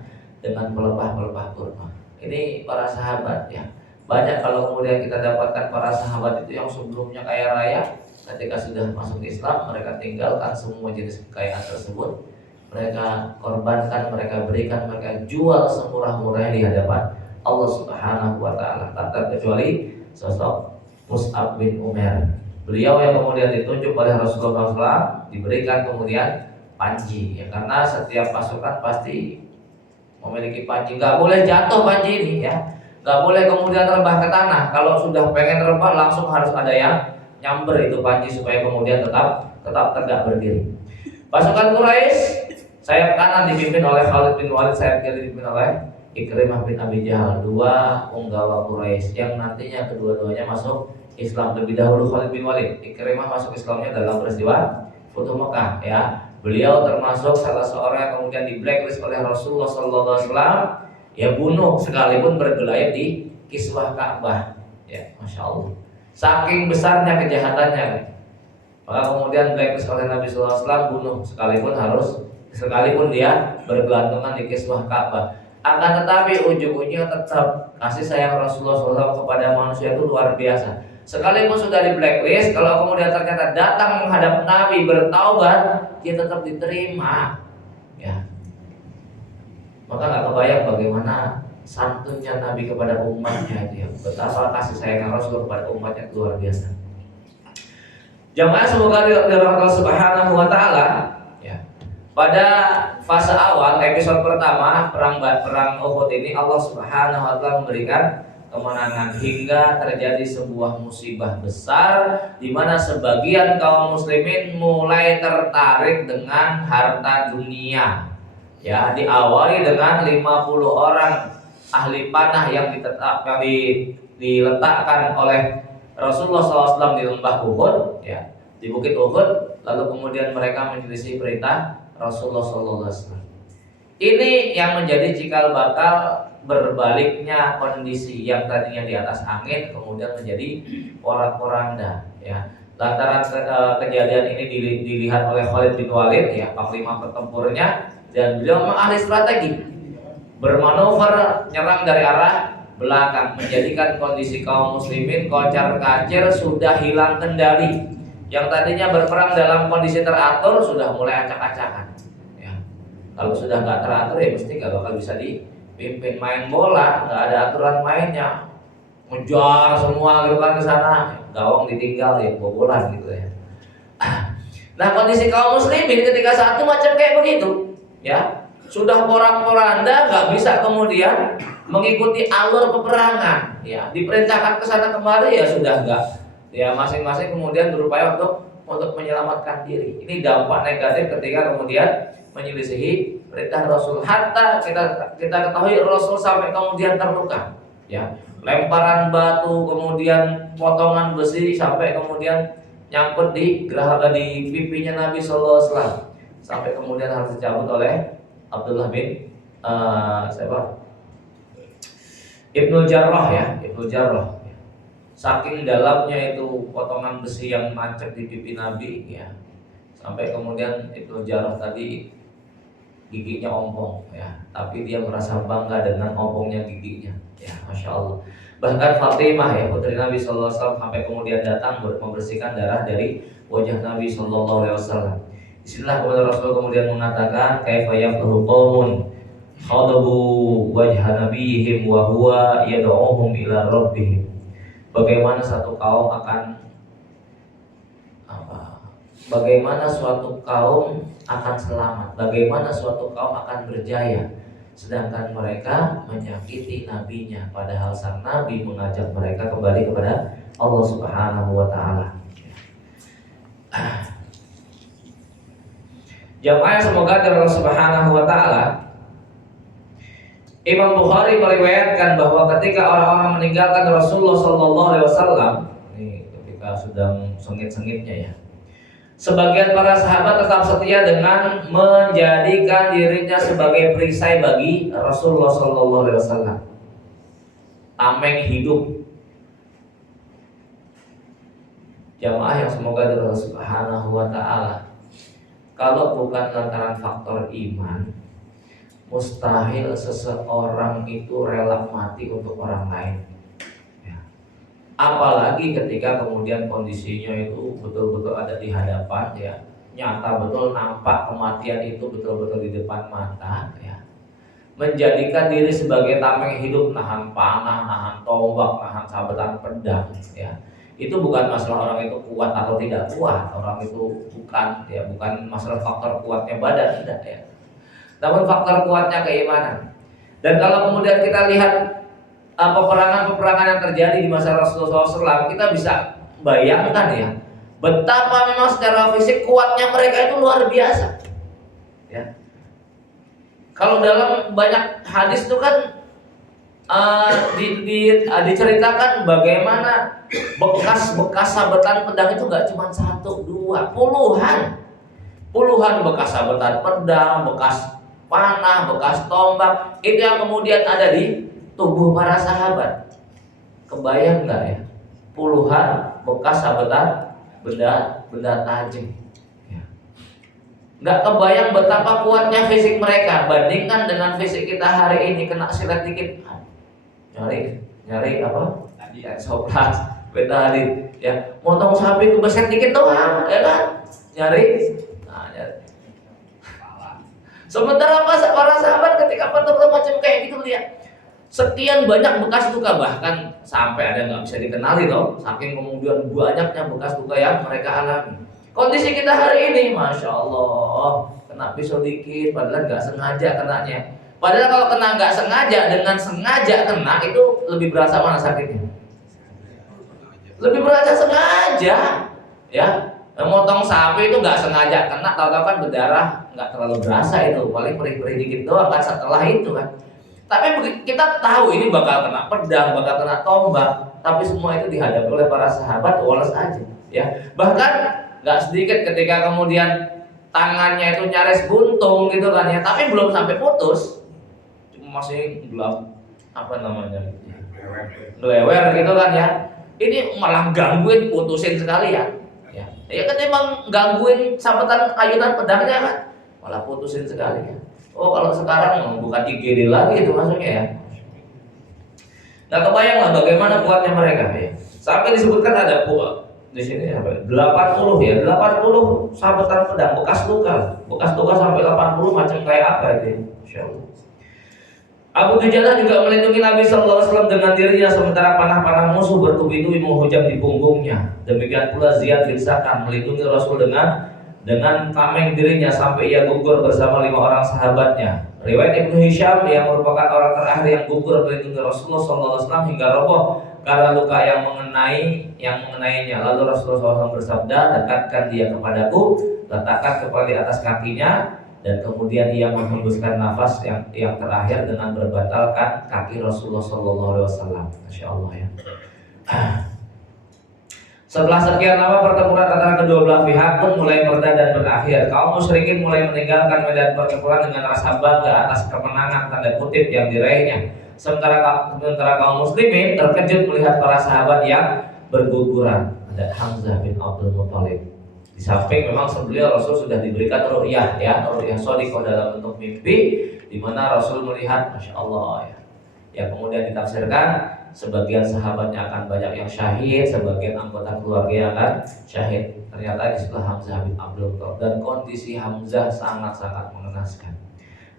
pelepah-pelepah kurma. Ini para sahabat ya. Banyak kalau kemudian kita dapatkan para sahabat itu yang sebelumnya kaya raya, ketika sudah masuk Islam mereka tinggalkan semua jenis kekayaan tersebut. Mereka korbankan, mereka berikan, mereka jual semurah-murahnya di hadapan Allah Subhanahu wa taala. Tak terkecuali sosok Mus'ab bin Umair. Beliau yang kemudian ditunjuk oleh Rasulullah SAW, diberikan kemudian panji ya, karena setiap pasukan pasti memiliki panji. Nggak boleh jatuh panji ini ya, nggak boleh kemudian rebah ke tanah. Kalau sudah pengen rebah langsung harus ada yang nyamber itu panji supaya kemudian tetap tegak berdiri. Pasukan Quraisy sayap kanan dipimpin oleh Khalid bin Walid, sayap kiri dipimpin oleh Ikrimah bin Abi Jahal, dua punggawa Quraisy yang nantinya kedua-duanya masuk Islam. Lebih dahulu Khalid bin Walid, Ikrimah masuk Islamnya dalam peristiwa Futuh Mekah ya. Beliau termasuk salah seorang yang kemudian di blacklist oleh Rasulullah SAW, ya bunuh sekalipun bergelayut di kiswah Ka'bah ya, Masya Allah. Saking besarnya kejahatannya, maka kemudian blacklist oleh Nabi SAW, bunuh sekalipun dia bergelantungan di kiswah Ka'bah. Akan tetapi ujung-ujungnya tetap kasih sayang Rasulullah SAW kepada manusia itu luar biasa. Sekalipun sudah di blacklist, kalau kemudian ternyata datang menghadap Nabi bertaubat, dia tetap diterima ya. Maka nggak kebayang bagaimana santunnya Nabi kepada umatnya itu ya. Betapa kasih sayang Rasul kepada umatnya luar biasa. Jamaah semoga dirahmati Allah Subhanahu wa taala ya. Pada fase awal episode pertama perang Uhud ini, Allah Subhanahu wa taala memberikan kemenangan hingga terjadi sebuah musibah besar di mana sebagian kaum muslimin mulai tertarik dengan harta dunia. Ya, diawali dengan 50 orang ahli panah yang diletakkan oleh Rasulullah SAW di lembah Uhud, ya, di bukit Uhud. Lalu kemudian mereka menyelisih perintah Rasulullah SAW. Ini yang menjadi cikal bakal berbaliknya kondisi yang tadinya di atas angin kemudian menjadi porak-poranda ya. Lantaran kejadian ini dilihat oleh Khalid bin Walid ya, panglima pertempurnya, dan beliau memang ahli strategi, bermanuver nyerang dari arah belakang, menjadikan kondisi kaum muslimin kocar-kacir, sudah hilang kendali. Yang tadinya berperang dalam kondisi teratur sudah mulai acak-acakan ya. Kalau sudah nggak teratur ya mesti nggak bakal bisa dipimpin. Main bola nggak ada aturan mainnya, ngejar semua gitu kan ke sana, gawang ditinggal ya, bobolan gitu ya. Nah, kondisi kaum muslimin ketika satu macam kayak begitu ya, sudah porak-poranda, nggak bisa kemudian mengikuti alur peperangan ya, diperintahkan ke sana kemari ya sudah nggak ya, masing-masing kemudian berupaya untuk menyelamatkan diri. Ini dampak negatif ketika kemudian menyelisihi perintah Rasul. Hatta kita ketahui Rasul sampai kemudian terluka ya, lemparan batu, kemudian potongan besi sampai kemudian nyangkut di pipinya Nabi SAW, sampai kemudian harus dicabut oleh Abdullah bin Ibnul Jarrah ya, Ibnul Jarrah. Saking dalamnya itu potongan besi yang nancep di pipi Nabi ya, sampai kemudian Ibnul Jarrah tadi giginya ompong ya, tapi dia merasa bangga dengan ompongnya giginya ya, Masya Allah. Bahkan Fatimah ya, putri Nabi SAW, sampai kemudian datang membersihkan darah dari wajah Nabi SAW. Disinilah kemudian Rasul kemudian mengatakan, kaifa yaflahu qaumun khadabu wajha nabiyihim wa huwa yad'uhum ila rabbihim. Bagaimana satu kaum bagaimana suatu kaum akan selamat, bagaimana suatu kaum akan berjaya, sedangkan mereka menyakiti nabinya, padahal sang nabi mengajak mereka kembali kepada Allah Subhanahu wa taala. Jamaah semoga dari Allah Subhanahu wa taala, Imam Bukhari meriwayatkan bahwa ketika orang-orang meninggalkan Rasulullah sallallahu alaihi wasallam, ini ketika sedang sengit-sengitnya ya, Sebagian para sahabat tetap setia dengan menjadikan dirinya sebagai perisai bagi Rasulullah SAW. Tameng hidup. Jamaah yang semoga dari Allah Subhanahu wa Ta'ala, kalau bukan lantaran faktor iman, mustahil seseorang itu rela mati untuk orang lain. Apalagi ketika kemudian kondisinya itu betul-betul ada di hadapan, ya, nyata betul, nampak kematian itu betul-betul di depan mata, ya. Menjadikan diri sebagai tameng hidup, nahan panah, nahan tombak, nahan sabetan pedang, ya. Itu bukan masalah orang itu kuat atau tidak kuat, orang itu bukan masalah faktor kuatnya badan, tidak, ya. Namun faktor kuatnya keimanan. Dan kalau kemudian kita lihat peperangan-peperangan yang terjadi di masa Rasulullah SAW, kita bisa bayangkan, ya, betapa memang secara fisik kuatnya mereka itu luar biasa, ya. Kalau dalam banyak hadis itu kan diceritakan bagaimana bekas-bekas sabetan pedang itu nggak cuma satu dua, puluhan bekas sabetan pedang, bekas panah, bekas tombak, itu yang kemudian ada di tubuh para sahabat. Kebayang nggak, ya? Puluhan bekas sabetan benda tajam. Ya. Nggak kebayang betapa kuatnya fisik mereka. Bandingkan dengan fisik kita hari ini, kena silet dikit, nyari apa? Soplas, betadin, ya. Motong sapi kebeset dikit doang, ya kan? Nyari. Sementara para sahabat ketika betul-betul macam kayak gitu, lihat. Sekian banyak bekas luka, bahkan sampai ada nggak bisa dikenali loh, saking kemudian banyaknya bekas luka yang mereka alami. Kondisi kita hari ini, masya Allah, kena pisau dikit, padahal nggak sengaja kenanya. Padahal kalau kena nggak sengaja dengan sengaja kena, itu lebih berasa mana sakitnya? Lebih berasa sengaja, ya. Motong sapi itu nggak sengaja kena, tahu-tahu kan berdarah, nggak terlalu berasa itu, paling perih-perih dikit doang kan setelah itu kan. Tapi kita tahu ini bakal kena pedang, bakal kena tombak, tapi semua itu dihadapi oleh para sahabat walas aja, ya. Bahkan nggak sedikit ketika kemudian tangannya itu nyaris buntung gitu kan, ya, tapi belum sampai putus, cuma masih gelap, apa namanya, ngelewer gitu kan, ya. Ini malah gangguin, putusin sekali, ya. Ya kan emang gangguin sabetan ayunan pedangnya kan, malah putusin sekali, ya. Oh, kalau sekarang bukan IGD lagi itu maksudnya, ya. Nah, kebayanglah bagaimana kuatnya mereka, ya. Sampai disebutkan ada di sini apa? 80 ya, 80 sabetan pedang bekas luka sampai 80 macam kayak apa itu, insyaallah. Abu Dujalah juga melindungi Nabi SAW dengan dirinya sementara panah-panah musuh bertubi-tubi menghujam di punggungnya. Demikian pula Ziyad bin Sakan melindungi Rasul dengan tameng dirinya sampai ia gugur bersama 5 orang sahabatnya. Riwayat Ibnu Hisham yang merupakan orang terakhir yang gugur melindungi Rasulullah SAW hingga roboh karena luka yang mengenainya. Lalu Rasulullah SAW bersabda, dekatkan dia kepadaku, letakkan kepala di atas kakinya, dan kemudian ia menghembuskan nafas yang terakhir dengan berbatalkan kaki Rasulullah SAW. Masya Allah, ya. Setelah sekian lama pertempuran antara kedua belah pihak pun mulai mereda dan berakhir. Kaum musyrikin mulai meninggalkan medan pertempuran dengan rasa bangga atas kemenangan tanda kutip yang diraihnya. Sementara kaum muslimin terkejut melihat para sahabat yang berguguran. Ada Hamzah bin Abdul Muthalib. Di samping memang sebelumnya Rasul sudah diberikan ru'yah, ya, ru'yah shadiqah dalam bentuk mimpi, di mana Rasul melihat, masya Allah, ya. Yang kemudian ditafsirkan sebagian sahabatnya akan banyak yang syahid, sebagian anggota keluarga akan syahid. Ternyata di sebelah Hamzah bin Abdul Muthalib, dan kondisi Hamzah sangat-sangat mengenaskan.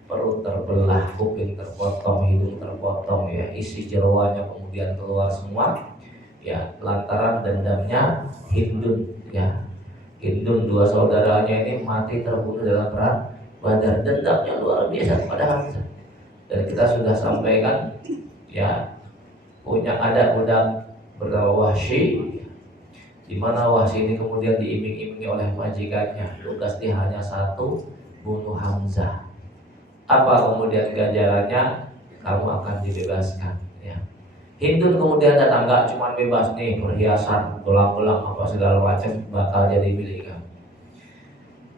Perut terbelah, kuping terpotong, hidung terpotong, ya, isi jeroannya kemudian keluar semua, ya, lantaran dendamnya Hindun, ya. Hindun, 2 saudaranya ini mati terbunuh dalam perang Badar. Dendamnya luar biasa kepada Hamzah. Dan kita sudah sampaikan, ya, punya ada budak bernama Wahsy, di mana Wahsy ini kemudian diiming-imingi oleh majikannya, tugas dia hanya satu, bunuh Hamzah. Apa kemudian ganjarannya? Kamu akan dibebaskan, ya. Hindun kemudian datang, gak cuma bebas nih, perhiasan, gelang-gelang apa segala macam bakal jadi milik kamu.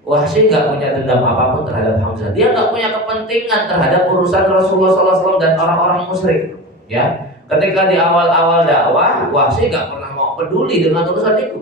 Wahsy nggak punya dendam apapun terhadap Hamzah. Dia nggak punya kepentingan terhadap urusan Rasulullah SAW dan orang-orang musyrik. Ya, ketika di awal-awal dakwah, Wahsy nggak pernah mau peduli dengan urusan itu.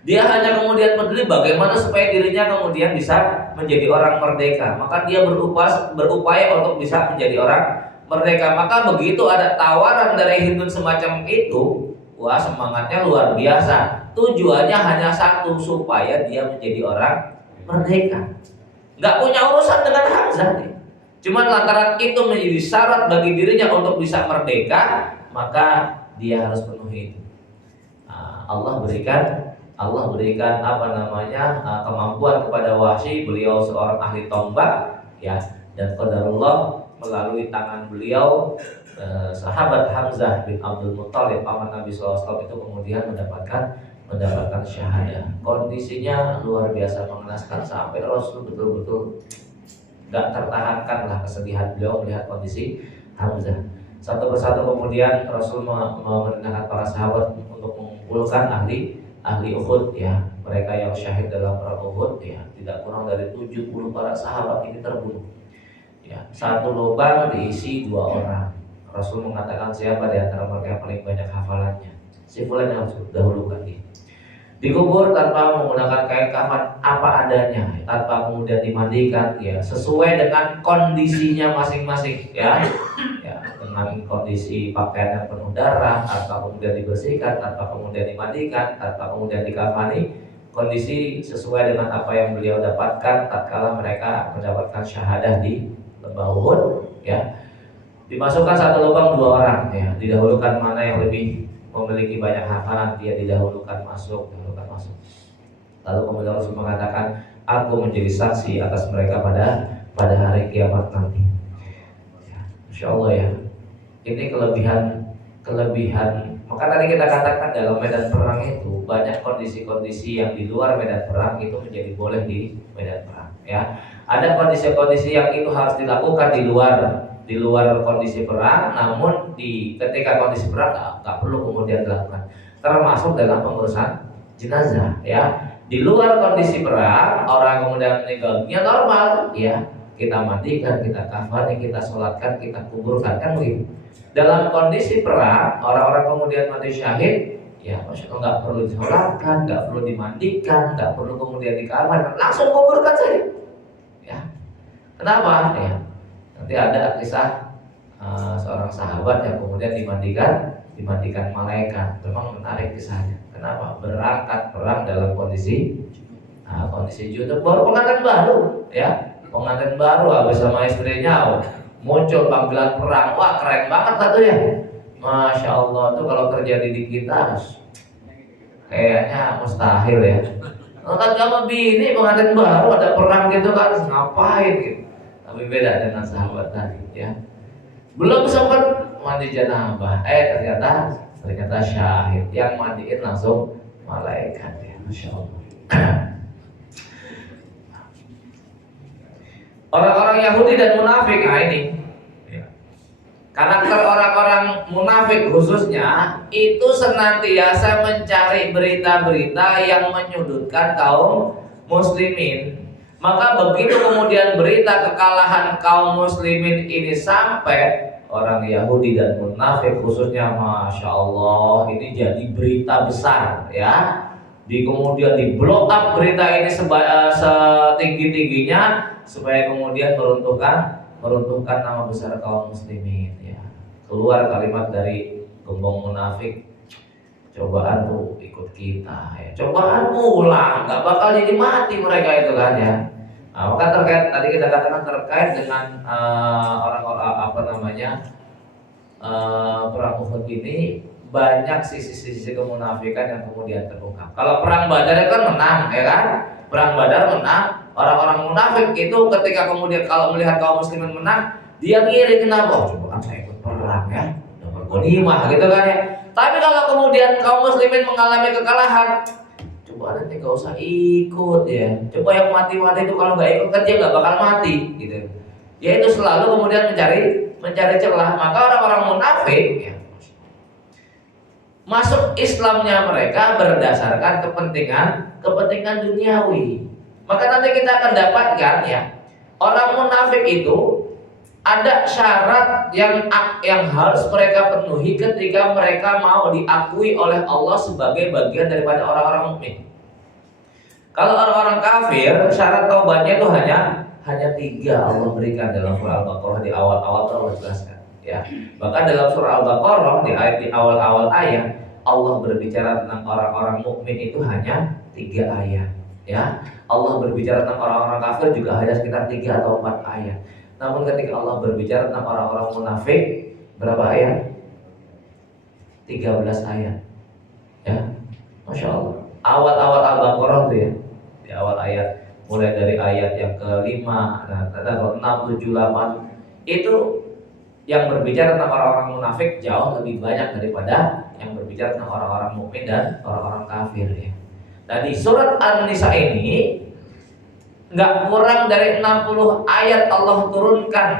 Dia hanya kemudian peduli bagaimana supaya dirinya kemudian bisa menjadi orang merdeka. Maka dia berupaya untuk bisa menjadi orang merdeka. Maka begitu ada tawaran dari Hindun semacam itu, wah semangatnya luar biasa. Tujuannya hanya satu, supaya dia menjadi orang merdeka. Nggak punya urusan dengan Hamzah nih. Cuman lantaran itu menjadi syarat bagi dirinya untuk bisa merdeka, maka dia harus penuhi itu. Allah berikan kemampuan kepada Wahsy. Beliau seorang ahli tombak, ya, dan qadarullah melalui tangan beliau sahabat Hamzah bin Abdul Muthalib paman Nabi SAW itu kemudian mendapatkan syahadah. Kondisinya luar biasa mengenaskan sampai Rasul betul-betul gak tertahankan lah kesedihan beliau melihat kondisi Hamzah. Satu persatu kemudian Rasul memerintahkan para sahabat untuk mengumpulkan ahli Uhud, ya, mereka yang syahid dalam perang Uhud, ya, tidak kurang dari 70 para sahabat ini terbunuh. Ya, satu lubang diisi 2 orang. Rasul mengatakan siapa di antara mereka yang paling banyak hafalannya? Si fulan yang harus dahulukan dia. Dikubur tanpa menggunakan kain kafan apa adanya, tanpa kemudian dimandikan, ya, sesuai dengan kondisinya masing-masing, ya. Dengan kondisi pakaian yang penuh darah, tanpa kemudian dibersihkan, tanpa kemudian dimandikan, tanpa kemudian dikafani, kondisi sesuai dengan apa yang beliau dapatkan tatkala mereka mendapatkan syahadah di lembah Uhud, ya. Dimasukkan satu lubang 2 orang, ya, didahulukan mana yang lebih memiliki banyak hafalan, dia didahulukan masuk. Lalu kemudian Rasul mengatakan, aku menjadi saksi atas mereka pada hari kiamat nanti. Insya Allah, ya. Ini kelebihan. Maka tadi kita katakan dalam medan perang itu banyak kondisi-kondisi yang di luar medan perang itu menjadi boleh di medan perang, ya. Ada kondisi-kondisi yang itu harus dilakukan di luar kondisi perang, namun ketika kondisi perang nggak perlu kemudian dilakukan. Termasuk dalam pengurusan jenazah, ya. Di luar kondisi perang, orang kemudian meninggal dunia normal, ya, kita mandikan, kita kafani, kita sholatkan, kita kuburkan, kan begitu. Dalam kondisi perang, orang-orang kemudian mati syahid, ya, Masya Allah, nggak perlu disolatkan, nggak perlu dimandikan, nggak perlu kemudian dikafani, langsung kuburkan saja, ya. Kenapa? Ya, nanti ada kisah seorang sahabat yang kemudian dimandikan malaikat. Memang menarik kisahnya. Kenapa? Berangkat perang dalam kondisi junub, baru pengantin baru, ya. Pengantin baru habis sama istrinya muncul panggilan perang. Wah, keren banget satu, ya. Masya Allah, tuh kalau terjadi di kita kayaknya mustahil, ya. Kan kamu bini pengantin baru ada perang gitu kan, ngapain gitu. Tapi beda dengan sahabat tadi, ya. Belum sempat mandi janabah, ternyata syahid. Yang mandiin langsung malaikat, ya. Masya Allah. Orang-orang Yahudi dan munafik, ini, ya. Karakter orang-orang munafik khususnya itu senantiasa mencari berita-berita yang menyudutkan kaum muslimin. Maka begitu kemudian berita kekalahan kaum muslimin ini sampai, orang Yahudi dan munafik khususnya, Masya Allah, ini jadi berita besar, ya. Kemudian di blow up berita ini setinggi-tingginya supaya kemudian meruntuhkan nama besar kaum muslimin, ya. Keluar kalimat dari gembong munafik, cobaan tuh ikut kita, ya. Cobaan ulang, nggak bakal jadi mati mereka itu kan, ya. Nah, maka terkait tadi kita katakan terkait dengan orang-orang perang Uhud ini banyak sisi-sisi kemunafikan yang kemudian terungkap. Kalau perang Badar kan menang, ya kan? Perang Badar menang. Orang-orang munafik itu ketika kemudian kalau melihat kaum muslimin menang, dia ngiri, kenapa? Coba kan saya ikut perang, ya, dapat ghanimah gitu kan, ya. Tapi kalau kemudian kaum muslimin mengalami kekalahan, coba nanti gak usah ikut, ya. Coba yang mati-mati itu kalau nggak ikut kan dia nggak bakal mati, gitu. Ya itu selalu kemudian mencari celah. Maka orang-orang munafik, ya, Masuk Islamnya mereka berdasarkan kepentingan duniawi. Maka nanti kita akan dapatkan ya, orang munafik itu ada syarat yang harus mereka penuhi ketika mereka mau diakui oleh Allah sebagai bagian daripada orang-orang mukmin. Kalau orang-orang kafir, syarat taubatnya itu hanya 3 Allah berikan dalam surah Al-Baqarah di awal-awal Allah jelaskan. Ya, bahkan dalam surah Al-Baqarah di awal-awal ayat Allah berbicara tentang orang-orang mukmin itu hanya 3 ayat. Ya, Allah berbicara tentang orang-orang kafir juga hanya sekitar 3 atau 4 ayat. Namun ketika Allah berbicara tentang orang-orang munafik, berapa ayat? 13 ayat. Ya, masya Allah. Awal-awal Al-Baqarah itu ya, di awal ayat, mulai dari ayat yang ke-5, 6, 7, 8 itu yang berbicara tentang orang-orang munafik jauh lebih banyak daripada yang berbicara tentang orang-orang mukmin dan orang-orang kafir ya. Nah di surat An-Nisa ini nggak kurang dari 60 ayat Allah turunkan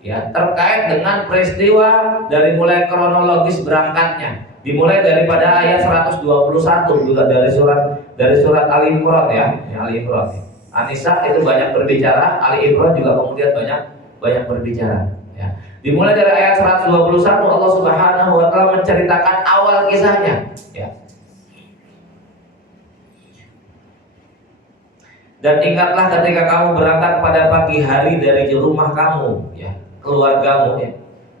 ya terkait dengan peristiwa dari mulai kronologis berangkatnya. Dimulai daripada ayat 121 juga dari surat Ali Imran ya, Ali Imran. An-Nisa itu banyak berbicara, Ali Imran juga kemudian banyak berbicara ya. Dimulai dari ayat 121 Allah Subhanahu wa taala menceritakan awal kisahnya ya. Dan ingatlah ketika kamu berangkat pada pagi hari dari rumah kamu ya, keluargamu ya,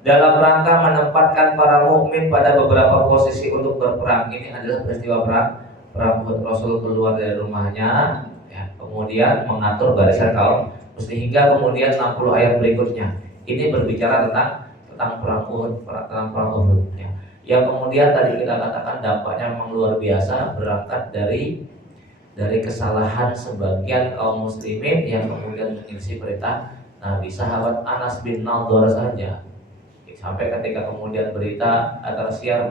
dalam rangka menempatkan para mukmin pada beberapa posisi untuk berperang. Ini adalah peristiwa perang Uhud. Rasul keluar dari rumahnya ya, kemudian mengatur barisan kaum sehingga kemudian 60 ayat berikutnya ini berbicara tentang perang Uhud, tentang perang Uhud ya. Yang kemudian tadi kita katakan dampaknya memang luar biasa, berangkat dari kesalahan sebagian kaum muslimin yang kemudian menyelisih perintah Nabi. Sahabat Anas bin Nadhr saja sampai ketika kemudian berita tersiar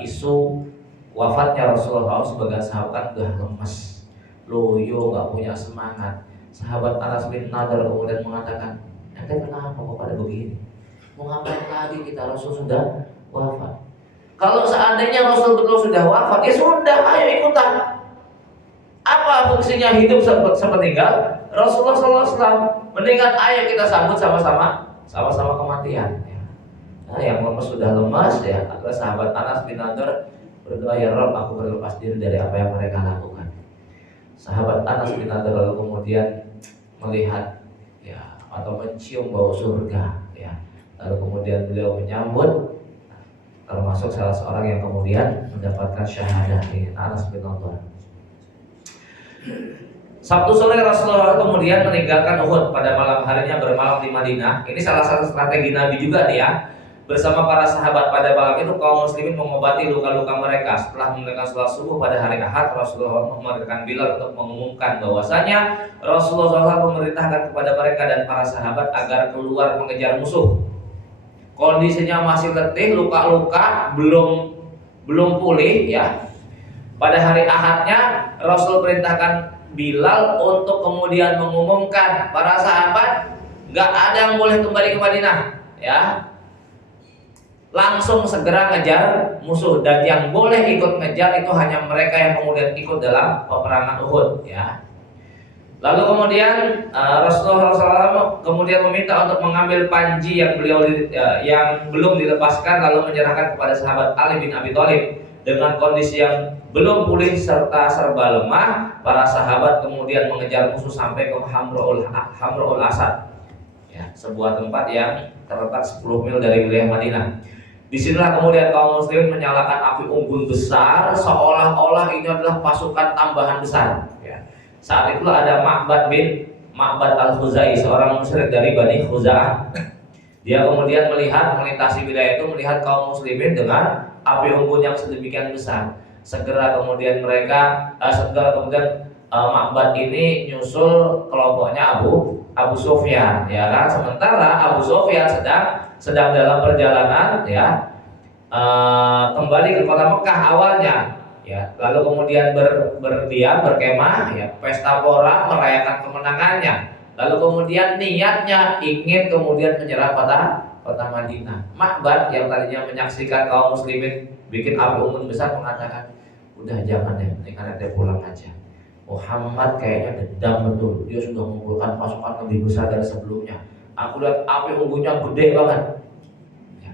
isu wafatnya Rasulullah sebagai sahabat udah lemes, loyo, nggak punya semangat. Sahabat Anas bin Nadhr kemudian mengatakan, "Ente kenapa kok pada begini? Mau ngapain lagi kita, Rasul sudah wafat. Kalau seandainya Rasul betul sudah wafat, ya sudah, ayo ikutan. Apa fungsinya hidup sepeninggal Rasulullah SAW? Mendingan ayo kita sambut sama-sama kematian." Nah, yang lemes sudah lemas ya, adalah sahabat Anas bin Nadhr berdoa, "Ya Rabb, aku berlepas diri dari apa yang mereka lakukan." Sahabat Anas bin Nadhr lalu kemudian melihat ya atau mencium bau surga ya. Lalu kemudian beliau menyambut, termasuk salah seorang yang kemudian mendapatkan syahadah ini, Anas bin Nadhr. Sabtu sore Rasulullah kemudian meninggalkan Uhud pada malam harinya bermalam di Madinah. Ini salah satu strategi Nabi juga nih ya. Bersama para sahabat pada malam itu kaum muslimin mengobati luka-luka mereka. Setelah menunaikan sholat subuh pada hari Ahad, Rasulullah memerintahkan Bilal untuk mengumumkan bahwasanya Rasulullah SAW memerintahkan kepada mereka dan para sahabat agar keluar mengejar musuh. Kondisinya masih letih, luka-luka belum pulih ya. Pada hari Ahadnya Rasul perintahkan Bilal untuk kemudian mengumumkan para sahabat nggak ada yang boleh kembali ke Madinah ya. Langsung segera ngejar musuh, dan yang boleh ikut ngejar itu hanya mereka yang kemudian ikut dalam peperangan Uhud ya. Lalu kemudian Rasulullah SAW kemudian meminta untuk mengambil panji yang yang belum dilepaskan, lalu menyerahkan kepada sahabat Ali bin Abi Thalib. Dengan kondisi yang belum pulih serta serba lemah, para sahabat kemudian mengejar musuh sampai ke Hamrul Asad ya, sebuah tempat yang terletak 10 mil dari wilayah Madinah. Disinilah kemudian kaum muslimin menyalakan api unggun besar, seolah-olah ini adalah pasukan tambahan besar ya. Saat itulah ada Ma'bad al-Khuzai, seorang musyrik dari Bani Khuza'ah. Dia kemudian melintasi wilayah itu, melihat kaum muslimin dengan api unggun yang sedemikian besar. Segera kemudian Ma'bad ini nyusul kelompoknya Abu Sufyan ya kan. Sementara Abu Sufyan sedang dalam perjalanan ya, kembali ke kota Mekah awalnya ya. Lalu kemudian berdiam, berkemah ya, pesta pora merayakan kemenangannya. Lalu kemudian niatnya ingin kemudian menyerah kota Madinah. Ma'bad yang tadinya menyaksikan kaum muslimin bikin api unggun besar mengatakan, udah jangan deh, mendingan ente pulang aja. Muhammad kayaknya dendam betul, dia sudah mengumpulkan pasukan lebih besar dari sebelumnya. Aku lihat api unggunnya gede banget. Ya.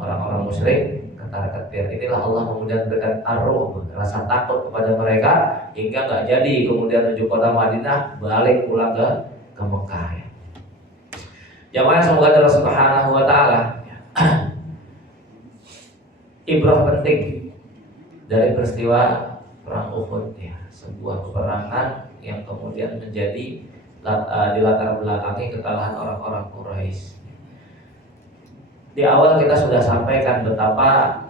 Orang-orang musyrik ketar-ketir. Inilah Allah kemudian berikan ar-ru'b, rasa takut kepada mereka, hingga nggak jadi kemudian menuju kota Madinah, balik pulang ke Mekah. Ya. Jamaah semoga Allah Subhanahu wa taala ibrah penting dari peristiwa perang Uhud, ya, sebuah peperangan yang kemudian menjadi dilatar belakangi kekalahan orang-orang Quraisy. Di awal kita sudah sampaikan betapa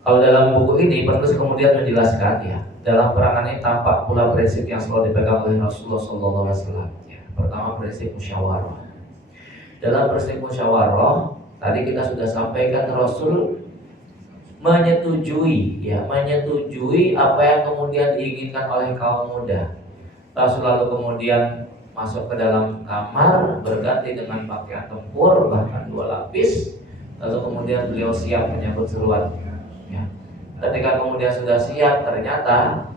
kalau dalam buku ini penulis kemudian menjelaskan, ya, dalam perangan ini tampak pula prinsip yang selalu dipegang oleh Rasulullah SAW. Ya, pertama, prinsip musyawarah. Dalam prinsip musyawarah tadi kita sudah sampaikan, Rasul menyetujui apa yang kemudian diinginkan oleh kaum muda. Rasul lalu kemudian masuk ke dalam kamar, berganti dengan pakaian tempur bahkan 2 lapis, lalu kemudian beliau siap menyambut seruan. Ya. Ketika kemudian sudah siap, ternyata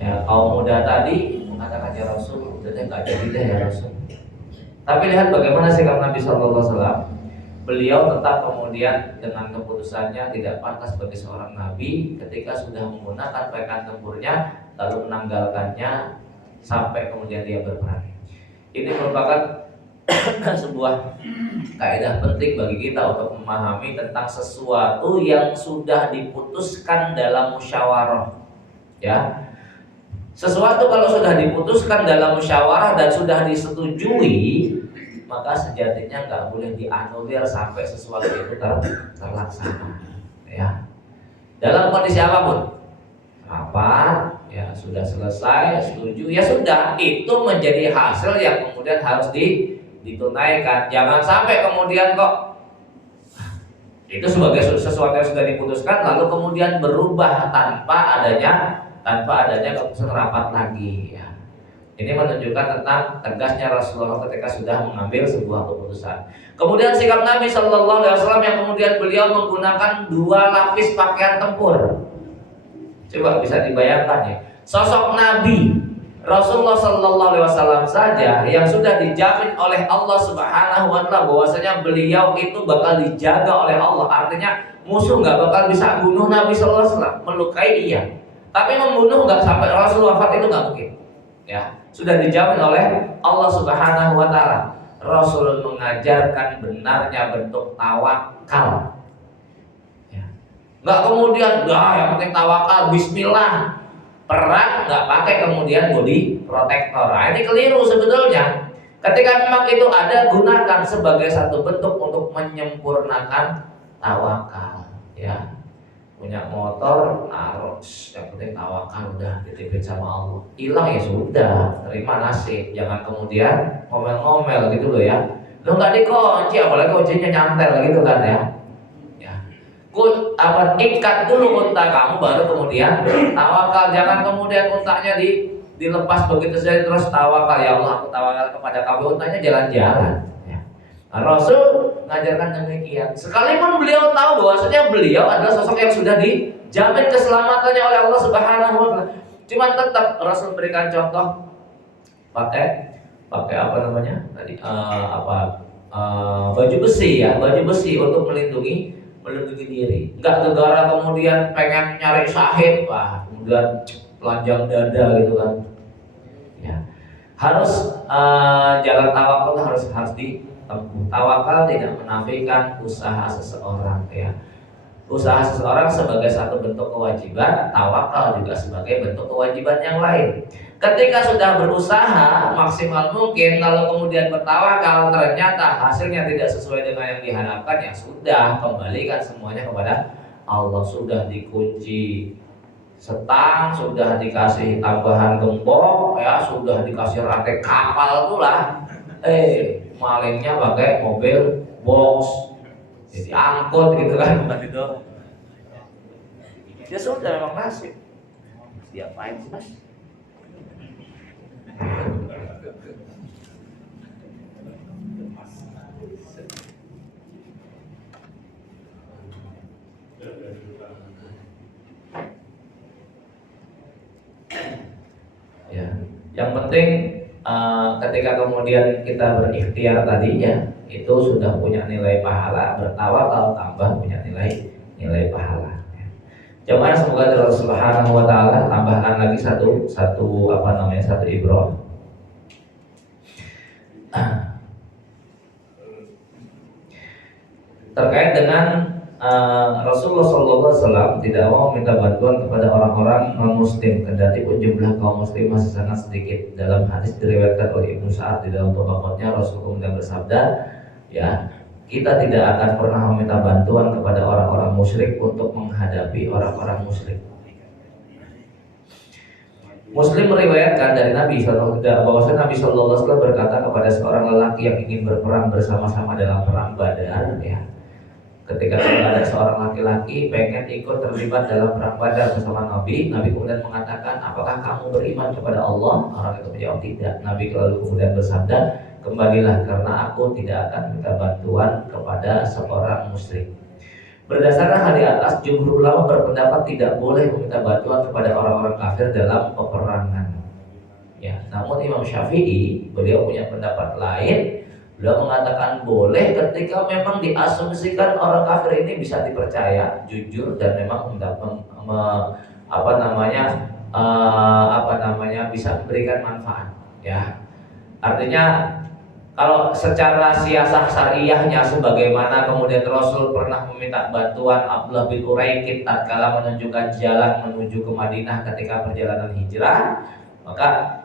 ya, kaum muda tadi mengatakan, ya Rasul, udah nggak jadi deh ya Rasul. Tapi lihat bagaimana sikap Nabi SAW. Beliau tetap kemudian dengan keputusannya tidak pantas bagi seorang nabi ketika sudah menggunakan pakaian tempurnya lalu menanggalkannya sampai kemudian dia berperang. Ini merupakan sebuah kaidah penting bagi kita untuk memahami tentang sesuatu yang sudah diputuskan dalam musyawarah. Ya, sesuatu kalau sudah diputuskan dalam musyawarah dan sudah disetujui, maka sejatinya nggak boleh dianulir sampai sesuatu itu terlaksana. Ya, dalam kondisi apapun, rapat, ya sudah selesai, setuju, ya sudah, itu menjadi hasil yang kemudian harus ditunaikan. Jangan sampai kemudian kok itu sebagai sesuatu yang sudah diputuskan lalu kemudian berubah tanpa adanya keputusan rapat lagi. Ya. Ini menunjukkan tentang tegasnya Rasulullah ketika sudah mengambil sebuah keputusan. Kemudian sikap Nabi Shallallahu Alaihi Wasallam yang kemudian beliau menggunakan 2 lapis pakaian tempur. Coba bisa dibayangkan, ya, sosok Nabi Rasulullah Shallallahu Alaihi Wasallam saja yang sudah dijamin oleh Allah Subhanahu Wa Taala bahwasanya beliau itu bakal dijaga oleh Allah. Artinya musuh nggak bakal bisa bunuh Nabi Shallallahu Alaihi Wasallam, melukai iya, tapi membunuh nggak sampai Rasul wafat itu nggak mungkin. Ya, sudah dijamin oleh Allah Subhanahu Wa Taala. Rasul mengajarkan benarnya bentuk tawakal. Ya. Nggak kemudian, yang penting tawakal, Bismillah. Perang nggak pakai kemudian body protector. Nah, ini keliru sebetulnya. Ketika memang itu ada, gunakan sebagai satu bentuk untuk menyempurnakan tawakal. Ya. Punya motor, naruh, yang penting tawakal, udah dititipin sama Allah. Hilang ya sudah, terima nasib. Jangan kemudian ngomel-ngomel gitu loh, ya. Lo nggak dikunci, apalagi kuncinya nyantel gitu kan, ya. Ya. Ikat dulu unta kamu, baru kemudian tawakal. Jangan kemudian untanya dilepas begitu saja terus tawakal, ya Allah aku tawakal kepada kamu, untanya jalan-jalan. Nah, Rasul mengajarkan demikian. Sekalipun beliau tahu bahwasanya beliau adalah sosok yang sudah dijamin keselamatannya oleh Allah Subhanahu Wa Taala, cuman tetap Rasul berikan contoh pakai apa namanya tadi baju besi, ya, baju besi untuk melindungi diri. Enggak gegara kemudian pengen nyari syahid, kemudian telanjang dada gitu kan. Ya. Harus jalan tawakal harus di tawakal tidak menafikan usaha seseorang, ya. Usaha seseorang sebagai satu bentuk kewajiban, tawakal juga sebagai bentuk kewajiban yang lain. Ketika sudah berusaha maksimal mungkin, lalu kemudian bertawakal, ternyata hasilnya tidak sesuai dengan yang diharapkan, ya sudah, kembalikan semuanya kepada Allah. Sudah dikunci setang, sudah dikasih tambahan gembok, ya, sudah dikasih rantai kapal pula. Malingnya pakai mobil box, jadi angkut gitu kan, bukan itu. Ya sudah, memang nasib. Diapain sih, Mas? Yang penting ketika kemudian kita berikhtiar tadi ya, itu sudah punya nilai pahala. Bertawakal tambah punya nilai pahala. Jemaah semoga Allah Subhanahu wa taala tambahkan lagi satu ibrah. Terkait dengan Rasulullah SAW tidak mau minta bantuan kepada orang-orang non-muslim, kendati pun jumlah kaum muslim masih sangat sedikit. Dalam hadis diriwayatkan oleh Ibnu Sa'ad di dalam Tabaqatnya, Rasulullah kemudian bersabda, ya, kita tidak akan pernah meminta bantuan kepada orang-orang musyrik untuk menghadapi orang-orang musyrik. Muslim meriwayatkan dari Nabi bahwasanya Nabi SAW berkata kepada seorang lelaki yang ingin berperang bersama-sama dalam perang Badar, ya. Ketika ada seorang laki-laki pengen ikut terlibat dalam perang Badar bersama Nabi, Nabi kemudian mengatakan, apakah kamu beriman kepada Allah? Orang itu menjawab tidak. Nabi lalu kemudian bersabda, kembalilah karena aku tidak akan minta bantuan kepada seorang musyrik. Berdasarkan hal di atas, jumhur ulama berpendapat tidak boleh meminta bantuan kepada orang-orang kafir dalam peperangan. Ya, namun Imam Syafi'i beliau punya pendapat lain. Beliau mengatakan boleh ketika memang diasumsikan orang kafir ini bisa dipercaya, jujur dan memang bisa memberikan manfaat. Ya, artinya kalau secara siasah syariahnya sebagaimana kemudian Rasul pernah meminta bantuan Abdullah bin Uraiqit tatkala menunjukkan jalan menuju ke Madinah ketika perjalanan hijrah, maka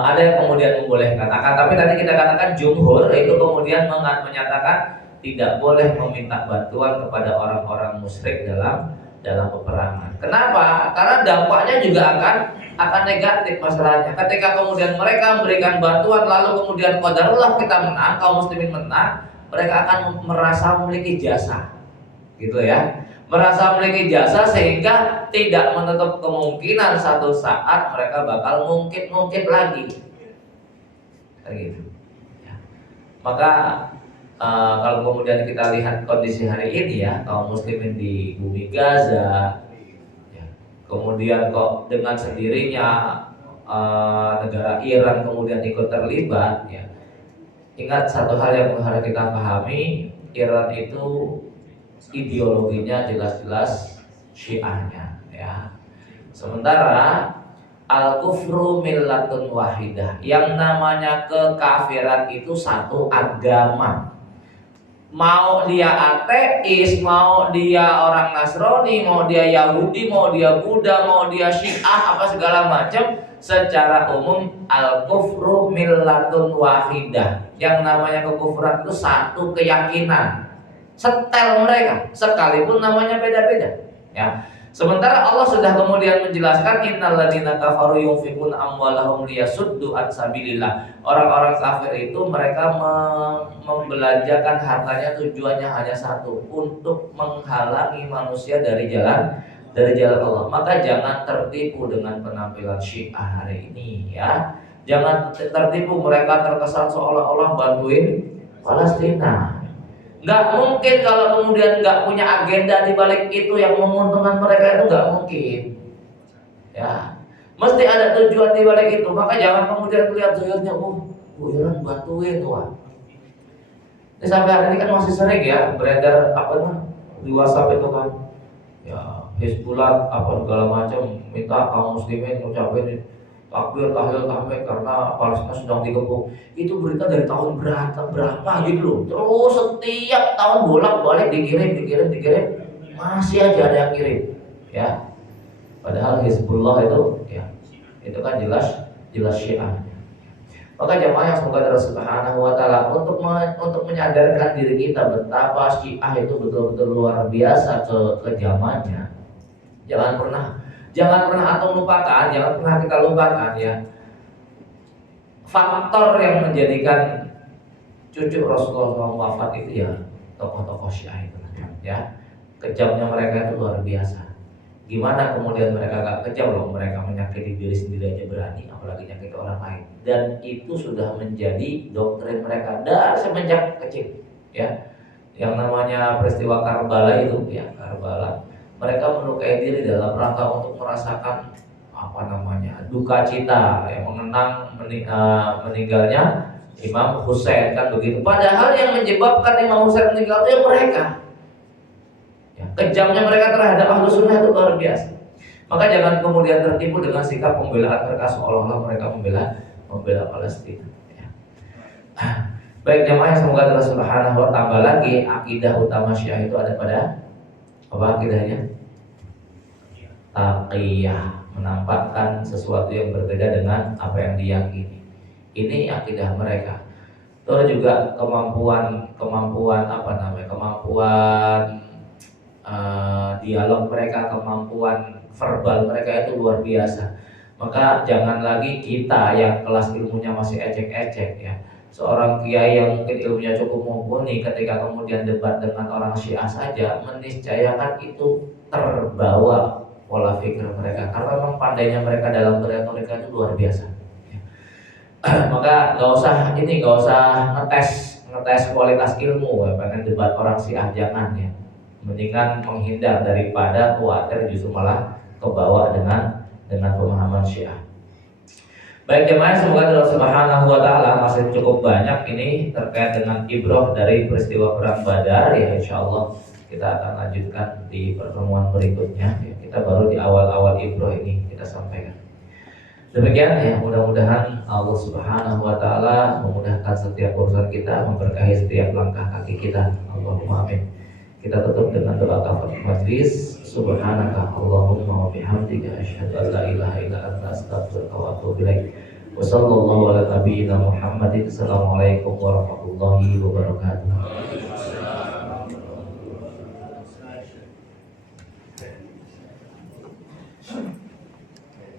ada yang kemudian membolehkan. Tapi tadi kita katakan jumhur itu kemudian menyatakan tidak boleh meminta bantuan kepada orang-orang musyrik dalam peperangan. Kenapa? Karena dampaknya juga akan negatif masalahnya. Ketika kemudian mereka memberikan bantuan lalu kemudian qadarullah kita menang, kaum muslimin menang, mereka akan merasa memiliki jasa. Gitu ya. Merasa memiliki jasa sehingga tidak menutup kemungkinan satu saat mereka bakal mungkin lagi. Gitu. Ya. Maka kalau kemudian kita lihat kondisi hari ini ya, kaum muslimin di bumi Gaza, ya, kemudian kok dengan sendirinya negara Iran kemudian ikut terlibat, ya. Ingat satu hal yang harus kita pahami, Iran itu ideologinya jelas-jelas Syiahnya, ya. Sementara al-kufru millatun wahidah, yang namanya kekafiran itu satu agama. Mau dia ateis, mau dia orang Nasrani, mau dia Yahudi, mau dia Buddha, mau dia Syiah, apa segala macam, secara umum al-kufru millatun wahidah. Yang namanya kekufuran itu satu keyakinan. Setel mereka, sekalipun namanya beda-beda. Ya. Sementara Allah sudah kemudian menjelaskan innalladzina kafaru yunfikuna amwalahum liyasuddu an sabilillah. Orang-orang kafir itu mereka membelanjakan hartanya tujuannya hanya satu, untuk menghalangi manusia dari jalan Allah. Maka jangan tertipu dengan penampilan Syiah hari ini, ya. Jangan tertipu, mereka terkesan seolah-olah bantuin Palestina. Nggak mungkin kalau kemudian nggak punya agenda di balik itu yang menguntungkan mereka, itu nggak mungkin. Ya, mesti ada tujuan di balik itu. Maka jangan kemudian lihat zahirnya, Iran bantuin, wah. Ini sampai hari ini kan masih sering ya beredar di WhatsApp itu kan, ya Hizbullah apa segala macam minta kaum muslimin ngucapin takbir, tahlil, tahmid karena Palestina sedang dikepung. Itu berita dari tahun berapa gitu loh. Terus setiap tahun bolak-balik dikirim, masih aja ada yang kirim, ya. Padahal Hizbullah itu, ya, itu kan jelas Syiah. Maka jamaah yang semoga Allah Subhanahu wa taala untuk menyadarkan diri kita betapa Syiah itu betul-betul luar biasa kejamannya. Jangan pernah atau lupakan, jangan pernah kita lupakan, ya, faktor yang menjadikan cucu Rasulullah SAW wafat itu ya tokoh-tokoh Syiah itu, ya. Kejamnya mereka itu luar biasa. Gimana kemudian mereka gak kejam loh, mereka menyakiti diri sendiri aja berani, apalagi nyakiti orang lain. Dan itu sudah menjadi doktrin mereka dari semenjak kecil, ya. Yang namanya peristiwa Karbala itu, ya, Karbala, mereka melukai diri dalam rangka untuk merasakan duka cita yang mengenang meninggalnya Imam Husain kan begitu. Padahal yang menyebabkan Imam Husain meninggal itu mereka. Ya, kejamnya mereka terhadap Ahlus Sunnah itu luar biasa. Maka jangan kemudian tertipu dengan sikap pembelaan mereka seolah-olah mereka membela Palestina. Ya. Baik jemaah, semoga Allah Subhanahu wa taala lagi akidah utama Syiah itu ada pada apa akidahnya? Taqiyah, menampakkan sesuatu yang berbeda dengan apa yang diyakini. Ini akidah mereka. Terus juga kemampuan dialog mereka, kemampuan verbal mereka itu luar biasa. Maka jangan lagi kita yang kelas ilmunya masih ecek-ecek ya. Seorang kiai yang mungkin ilmunya cukup mumpuni ketika kemudian debat dengan orang Syiah saja meniscayakan itu terbawa pola pikir mereka karena memang pandainya mereka dalam retorika itu luar biasa. Maka nggak usah ngetes kualitas ilmu ya, pengen debat orang Syiah jangan ya. Mendingan menghindar daripada khawatir justru malah kebawa dengan pemahaman Syiah. Baik jemaah, semoga Allah Subhanahu wa taala masih cukup banyak ini terkait dengan ibrah dari peristiwa perang Badar ya, insyaallah kita akan lanjutkan di pertemuan berikutnya ya. Kita baru di awal-awal ibrah ini kita sampaikan. Demikian ya, mudah-mudahan Allah Subhanahu wa taala memudahkan setiap urusan kita, memberkahi setiap langkah kaki kita. Allahumma amin. Kita tutup dengan doa kafaratul majlis. Subhanaka Allahumma wa bihamdika asyhadu an la ilaha illa anta astaghfiruka wa atubu ilaik. Wa sallallahu ala nabiyyina Muhammadin. Assalamualaikum warahmatullahi wabarakatuh.